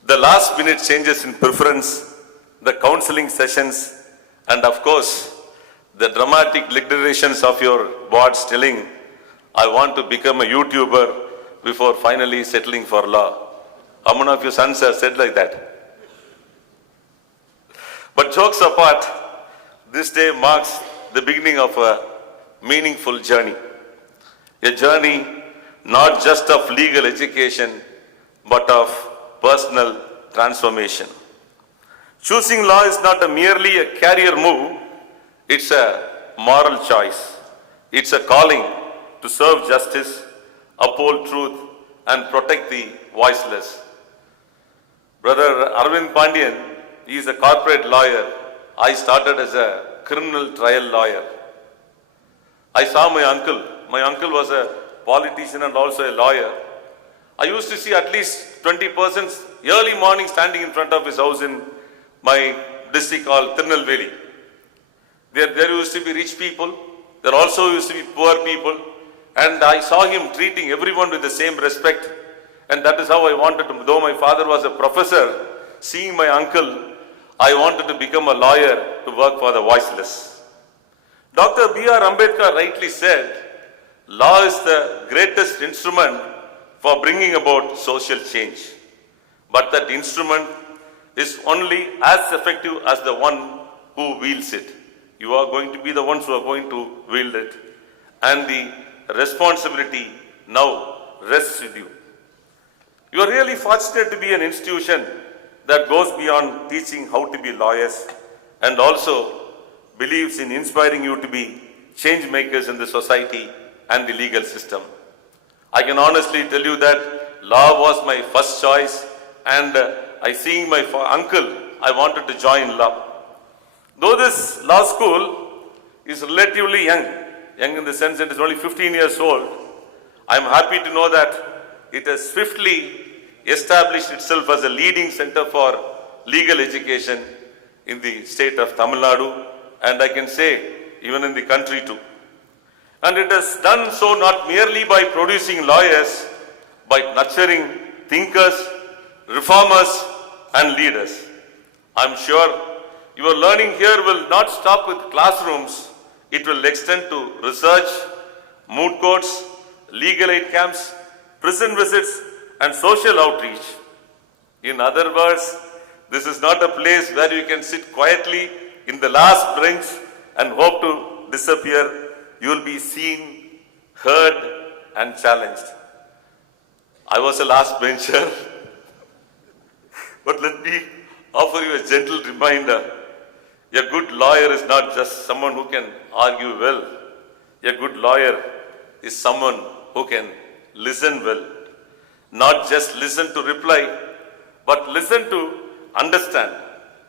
the last minute changes in preference, the counseling sessions, and of course, the dramatic declarations of your boards telling, I want to become a YouTuber before finally settling for law. How many of your sons have said like that? But jokes apart, this day marks the beginning of a meaningful journey. A journey not just of legal education, but of personal transformation. Choosing law is not merely a career move, it's a moral choice. It's a calling to serve justice, uphold truth, and protect the voiceless. Brother Arvindh Pandian, he is a corporate lawyer. I started as a criminal trial lawyer. I saw my uncle. My uncle was a politician and also a lawyer. I used to see at least 20 persons early morning standing in front of his house in my district called Tirunelveli. There used to be rich people. There also used to be poor people. And I saw him treating everyone with the same respect. And that is how I wanted to, though my father was a professor, seeing my uncle, I wanted to become a lawyer to work for the voiceless. Dr. B.R. Ambedkar rightly said, law is the greatest instrument for bringing about social change. But that instrument is only as effective as the one who wields it. You are going to be the ones who are going to wield it. and the responsibility now rests with you. You are really fortunate to be an institution that goes beyond teaching how to be lawyers and also believes in inspiring you to be change makers in the society and the legal system. I can honestly tell you that law was my first choice, and seeing my uncle, I wanted to join law. Though this law school is relatively young in the sense it is only 15 years old, I am happy to know that it has swiftly established itself as a leading center for legal education in the state of Tamil Nadu, and I can say even in the country too. And it has done so not merely by producing lawyers, but nurturing thinkers, reformers, and leaders. I'm sure your learning here will not stop with classrooms. It will extend to research, moot courts, legal aid camps, prison visits, and social outreach. In other words, this is not a place where you can sit quietly in the last bench and hope to disappear. You will be seen, heard, and challenged. I was a last bencher, but let me offer you a gentle reminder. A good lawyer is not just someone who can argue well. A good lawyer is someone who can listen well. Not just listen to reply, but listen to understand.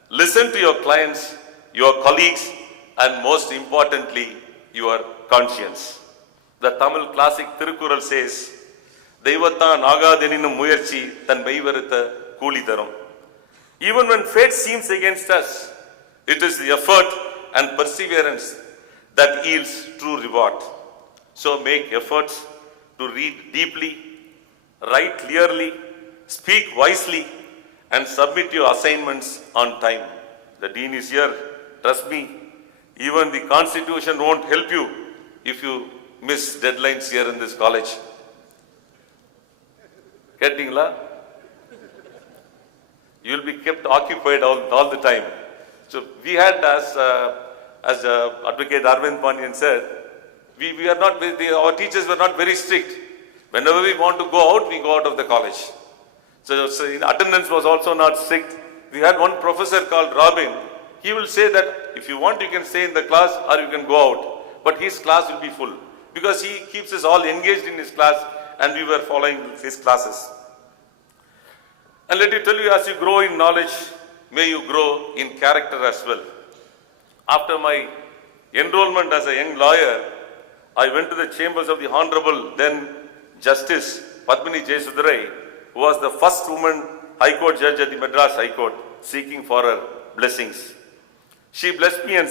Listen to your clients, your colleagues, and most importantly, your conscience. The Tamil classic Thirukural says, Devathan agadeninum muyarchi than meivaritha kooli tharum. Even when fate seems against us, it is the effort and perseverance that yields true reward. So make efforts to read deeply, write clearly, speak wisely, and submit your assignments on time. The Dean is here. Trust me, even the Constitution won't help you if you miss deadlines here in this college. Gettingla? You will be kept occupied all the time. So we had, as Advocate Arvindh Pandian said, we are not, our teachers were not very strict. Whenever we want to go out, we go out of the college. So attendance was also not strict. We had one professor called Robin. He will say that if you want, you can stay in the class or you can go out. But his class will be full because he keeps us all engaged in his class and we were following his classes. And let me tell you, as you grow in knowledge, may you grow in character as well. After my enrollment as a young lawyer, I went to the chambers of the Hon'ble then Justice Padmini Jesudarai, who was the first woman High Court judge at the Madras High Court, seeking for her blessings. She blessed me and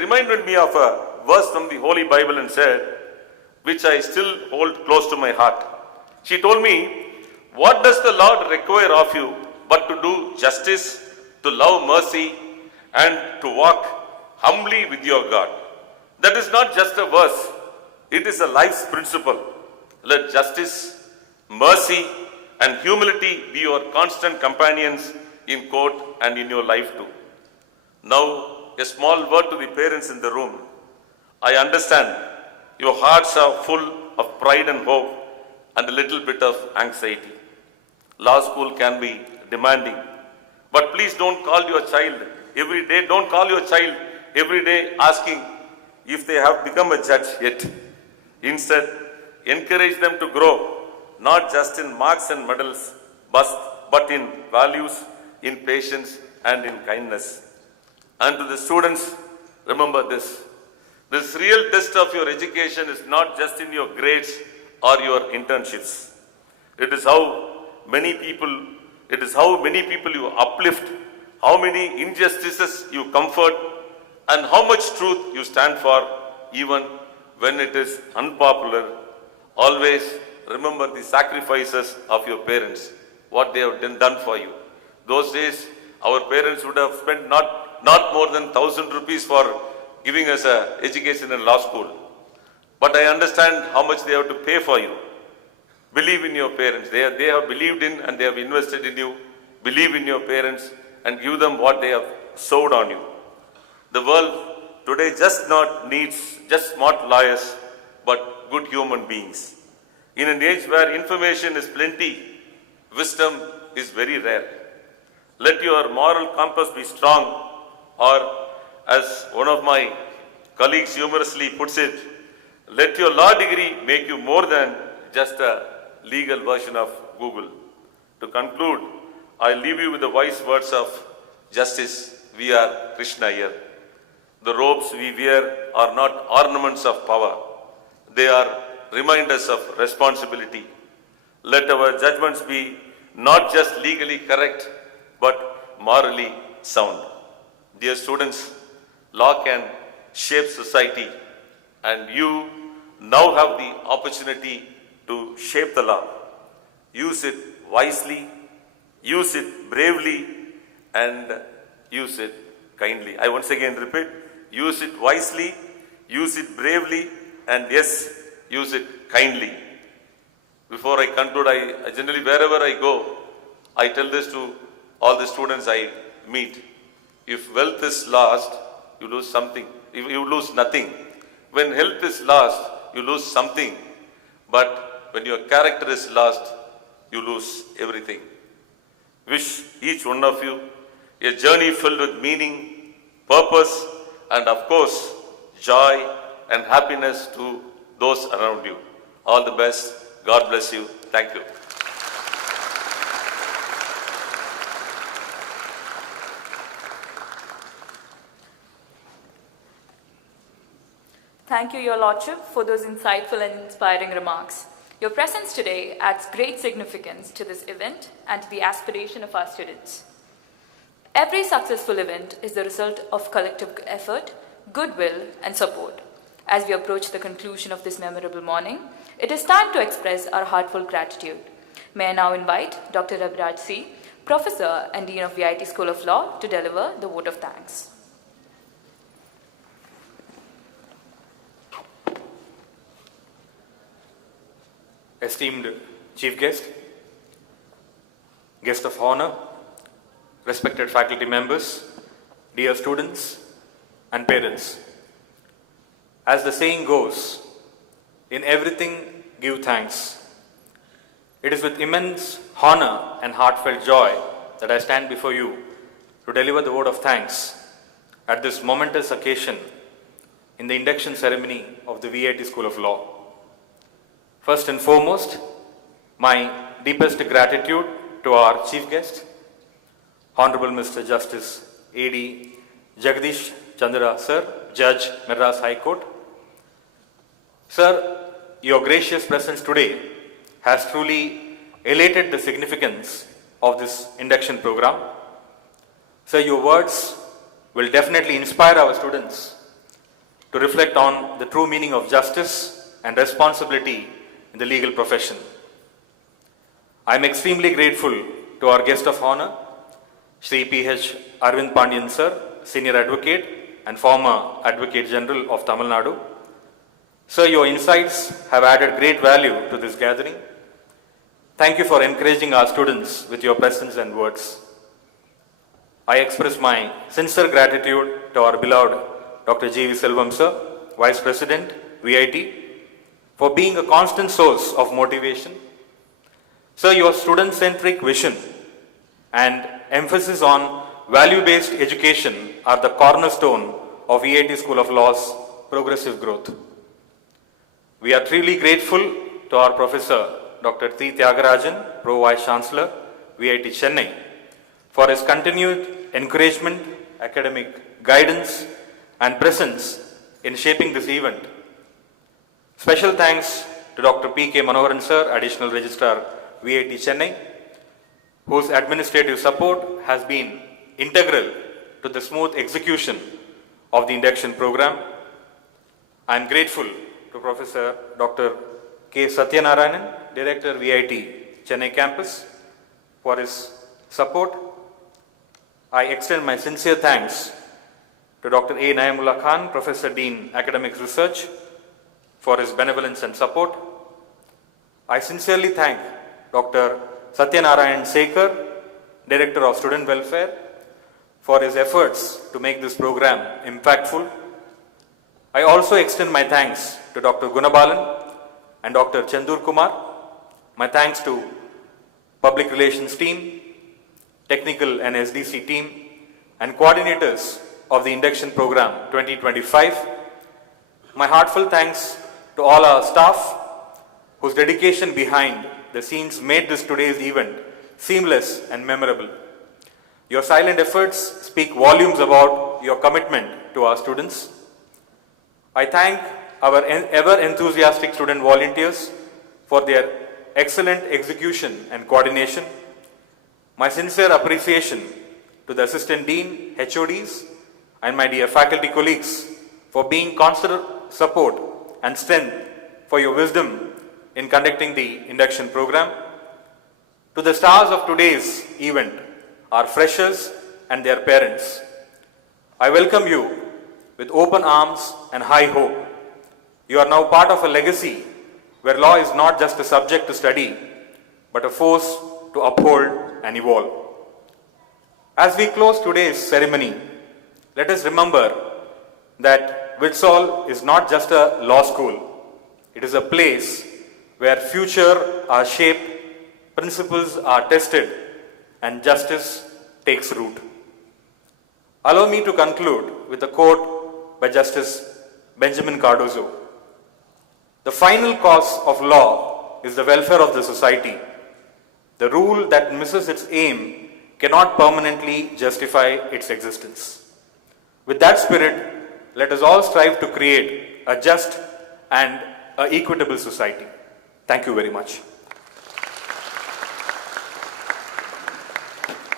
reminded me of a verse from the Holy Bible and said, which I still hold close to my heart. She told me, what does the Lord require of you but to do justice, to love mercy, and to walk humbly with your God? That is not just a verse, it is a life's principle. Let justice, mercy, and humility be your constant companions in court and in your life too. Now, a small word to the parents in the room. I understand your hearts are full of pride and hope and a little bit of anxiety. Law school can be demanding, but please don't call your child every day. Don't call your child every day asking if they have become a judge yet. Instead, encourage them to grow, not just in marks and medals, but in values, in patience, and in kindness. And to the students, remember this. This real test of your education is not just in your grades or your internships. It is how many people you uplift, how many injustices you comfort, and how much truth you stand for, even when it is unpopular. Always remember the sacrifices of your parents, what they have done for you. Those days, our parents would have spent not more than 1,000 rupees for giving us an education in law school. But I understand how much they have to pay for you. Believe in your parents. They have believed in and they have invested in you. Believe in your parents and give them what they have sowed on you. The world today just not needs just smart lawyers, but good human beings. In an age where information is plenty, wisdom is very rare. Let your moral compass be strong, or as one of my colleagues humorously puts it, let your law degree make you more than just a legal version of Google. To conclude, I leave you with the wise words of Justice V.R. Krishna here. The robes we wear are not ornaments of power. They are reminders of responsibility. Let our judgments be not just legally correct, but morally sound. Dear students, law can shape society, and you now have the opportunity to shape the law. Use it wisely, use it bravely, and use it kindly. I once again repeat, use it wisely, use it bravely, and yes, use it kindly. Before I conclude, I generally, wherever I go, I tell this to all the students I meet. If wealth is lost, you lose something. You lose nothing. When health is lost, you lose something. But when your character is lost, you lose everything. Wish each one of you a journey filled with meaning, purpose, and of course, joy and happiness to those around you. All the best. God bless you. Thank you. Thank you, Your Lordship, for those insightful and inspiring remarks. Your presence today adds great significance to this event and to the aspiration of our students. Every successful event is the result of collective effort, goodwill, and support. As we approach the conclusion of this memorable morning, it is time to express our heartfelt gratitude. May I now invite Dr. Abhiraj C., Professor and Dean of VIT School of Law, to deliver the vote of thanks. Esteemed Chief Guest, Guest of Honor, respected faculty members, dear students and parents. As the saying goes, in everything give thanks. It is with immense honor and heartfelt joy that I stand before you to deliver the vote of thanks at this momentous occasion in the induction ceremony of the VIT School of Law. First and foremost, my deepest gratitude to our Chief Guest, Honorable Mr. Justice A.D. Jagadish Chandira, Sir, Judge, Madras High Court. Sir, your gracious presence today has truly elated the significance of this induction program. Sir, your words will definitely inspire our students to reflect on the true meaning of justice and responsibility in the legal profession. I am extremely grateful to our guest of honor, Shri P.H. Arvindh Pandian, Sir, Senior Advocate and former Advocate General of Tamil Nadu. Sir, your insights have added great value to this gathering. Thank you for encouraging our students with your presence and words. I express my sincere gratitude to our beloved Dr. G.V. Selvam, Sir, Vice President, VIT, for being a constant source of motivation. Sir, your student-centric vision and emphasis on value-based education are the cornerstone of VIT School of Law's progressive growth. We are truly grateful to our Professor Dr. T. Tyagarajan, Pro Vice Chancellor, VIT Chennai, for his continued encouragement, academic guidance, and presence in shaping this event. Special thanks to Dr. P.K. Manoharan, Sir, Additional Registrar, VIT Chennai, whose administrative support has been integral to the smooth execution of the induction program. I am grateful to Professor Dr. K. Satyanarayanan, Director, VIT Chennai Campus, for his support. I extend my sincere thanks to Dr. A. Naimullah Khan, Professor Dean, Academic Research, for his benevolence and support. I sincerely thank Dr. Satyanarayan Sekar, Director of Student Welfare, for his efforts to make this program impactful I also extend my thanks to Dr. Gunabalan and Dr. Chandur Kumar. My thanks to Public Relations team, Technical and SDC team, and coordinators of the Induction Program 2025. My heartfelt thanks to all our staff whose dedication behind the scenes made this today's event seamless and memorable. Your silent efforts speak volumes about your commitment to our students. I thank our ever enthusiastic student volunteers for their excellent execution and coordination. My sincere appreciation to the Assistant Dean, HODs, and my dear faculty colleagues for being constant support and strength for your wisdom in conducting the induction program. To the stars of today's event, our freshers and their parents, I welcome you with open arms and high hope. You are now part of a legacy where law is not just a subject to study, but a force to uphold and evolve. As we close today's ceremony, let us remember that Vitsol is not just a law school. It is a place where future are shaped, principles are tested, and justice takes root. Allow me to conclude with a quote by Justice Benjamin Cardozo. The final cause of law is the welfare of the society. The rule that misses its aim cannot permanently justify its existence. With that spirit, let us all strive to create a just and an equitable society. Thank you very much.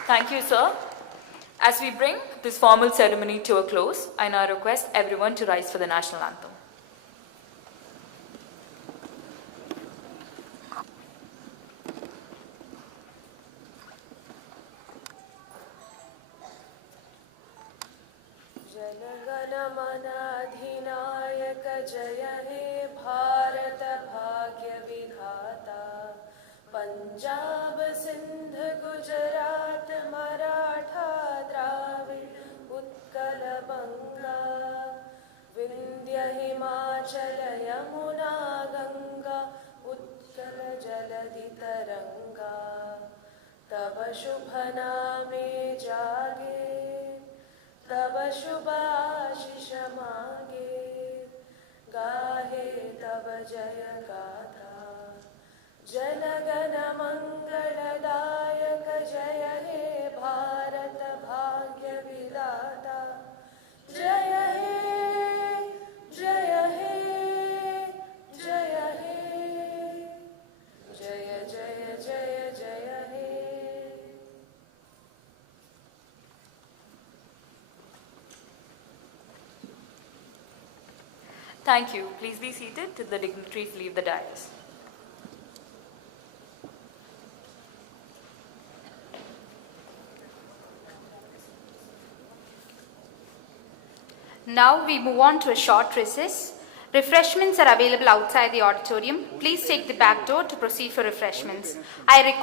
Thank you, sir. As we bring this formal ceremony to a close, I now request everyone to rise for the national anthem. जनगणमनाधिनायक जय हे भारत भाग्य विधाता पंजाब सिंध गुजरात मराठा द्राविड उत्कल बंगा विंध्य हिमाचल यमुना गंगा उत्कल जलधि तरंगा तब शुभ नामे जागे तब शुभ आशीष मांगे गाहे तब जय गाथा जनगण मंगलदायक जय हे भारत भाग्य विधाता जय हे जय हे जय हे जय जय जय जय हे. Thank you. Please be seated till the dignitaries leave the dais. Now we move on to a short recess. Refreshments are available outside the auditorium. Please take the back door to proceed for refreshments. I request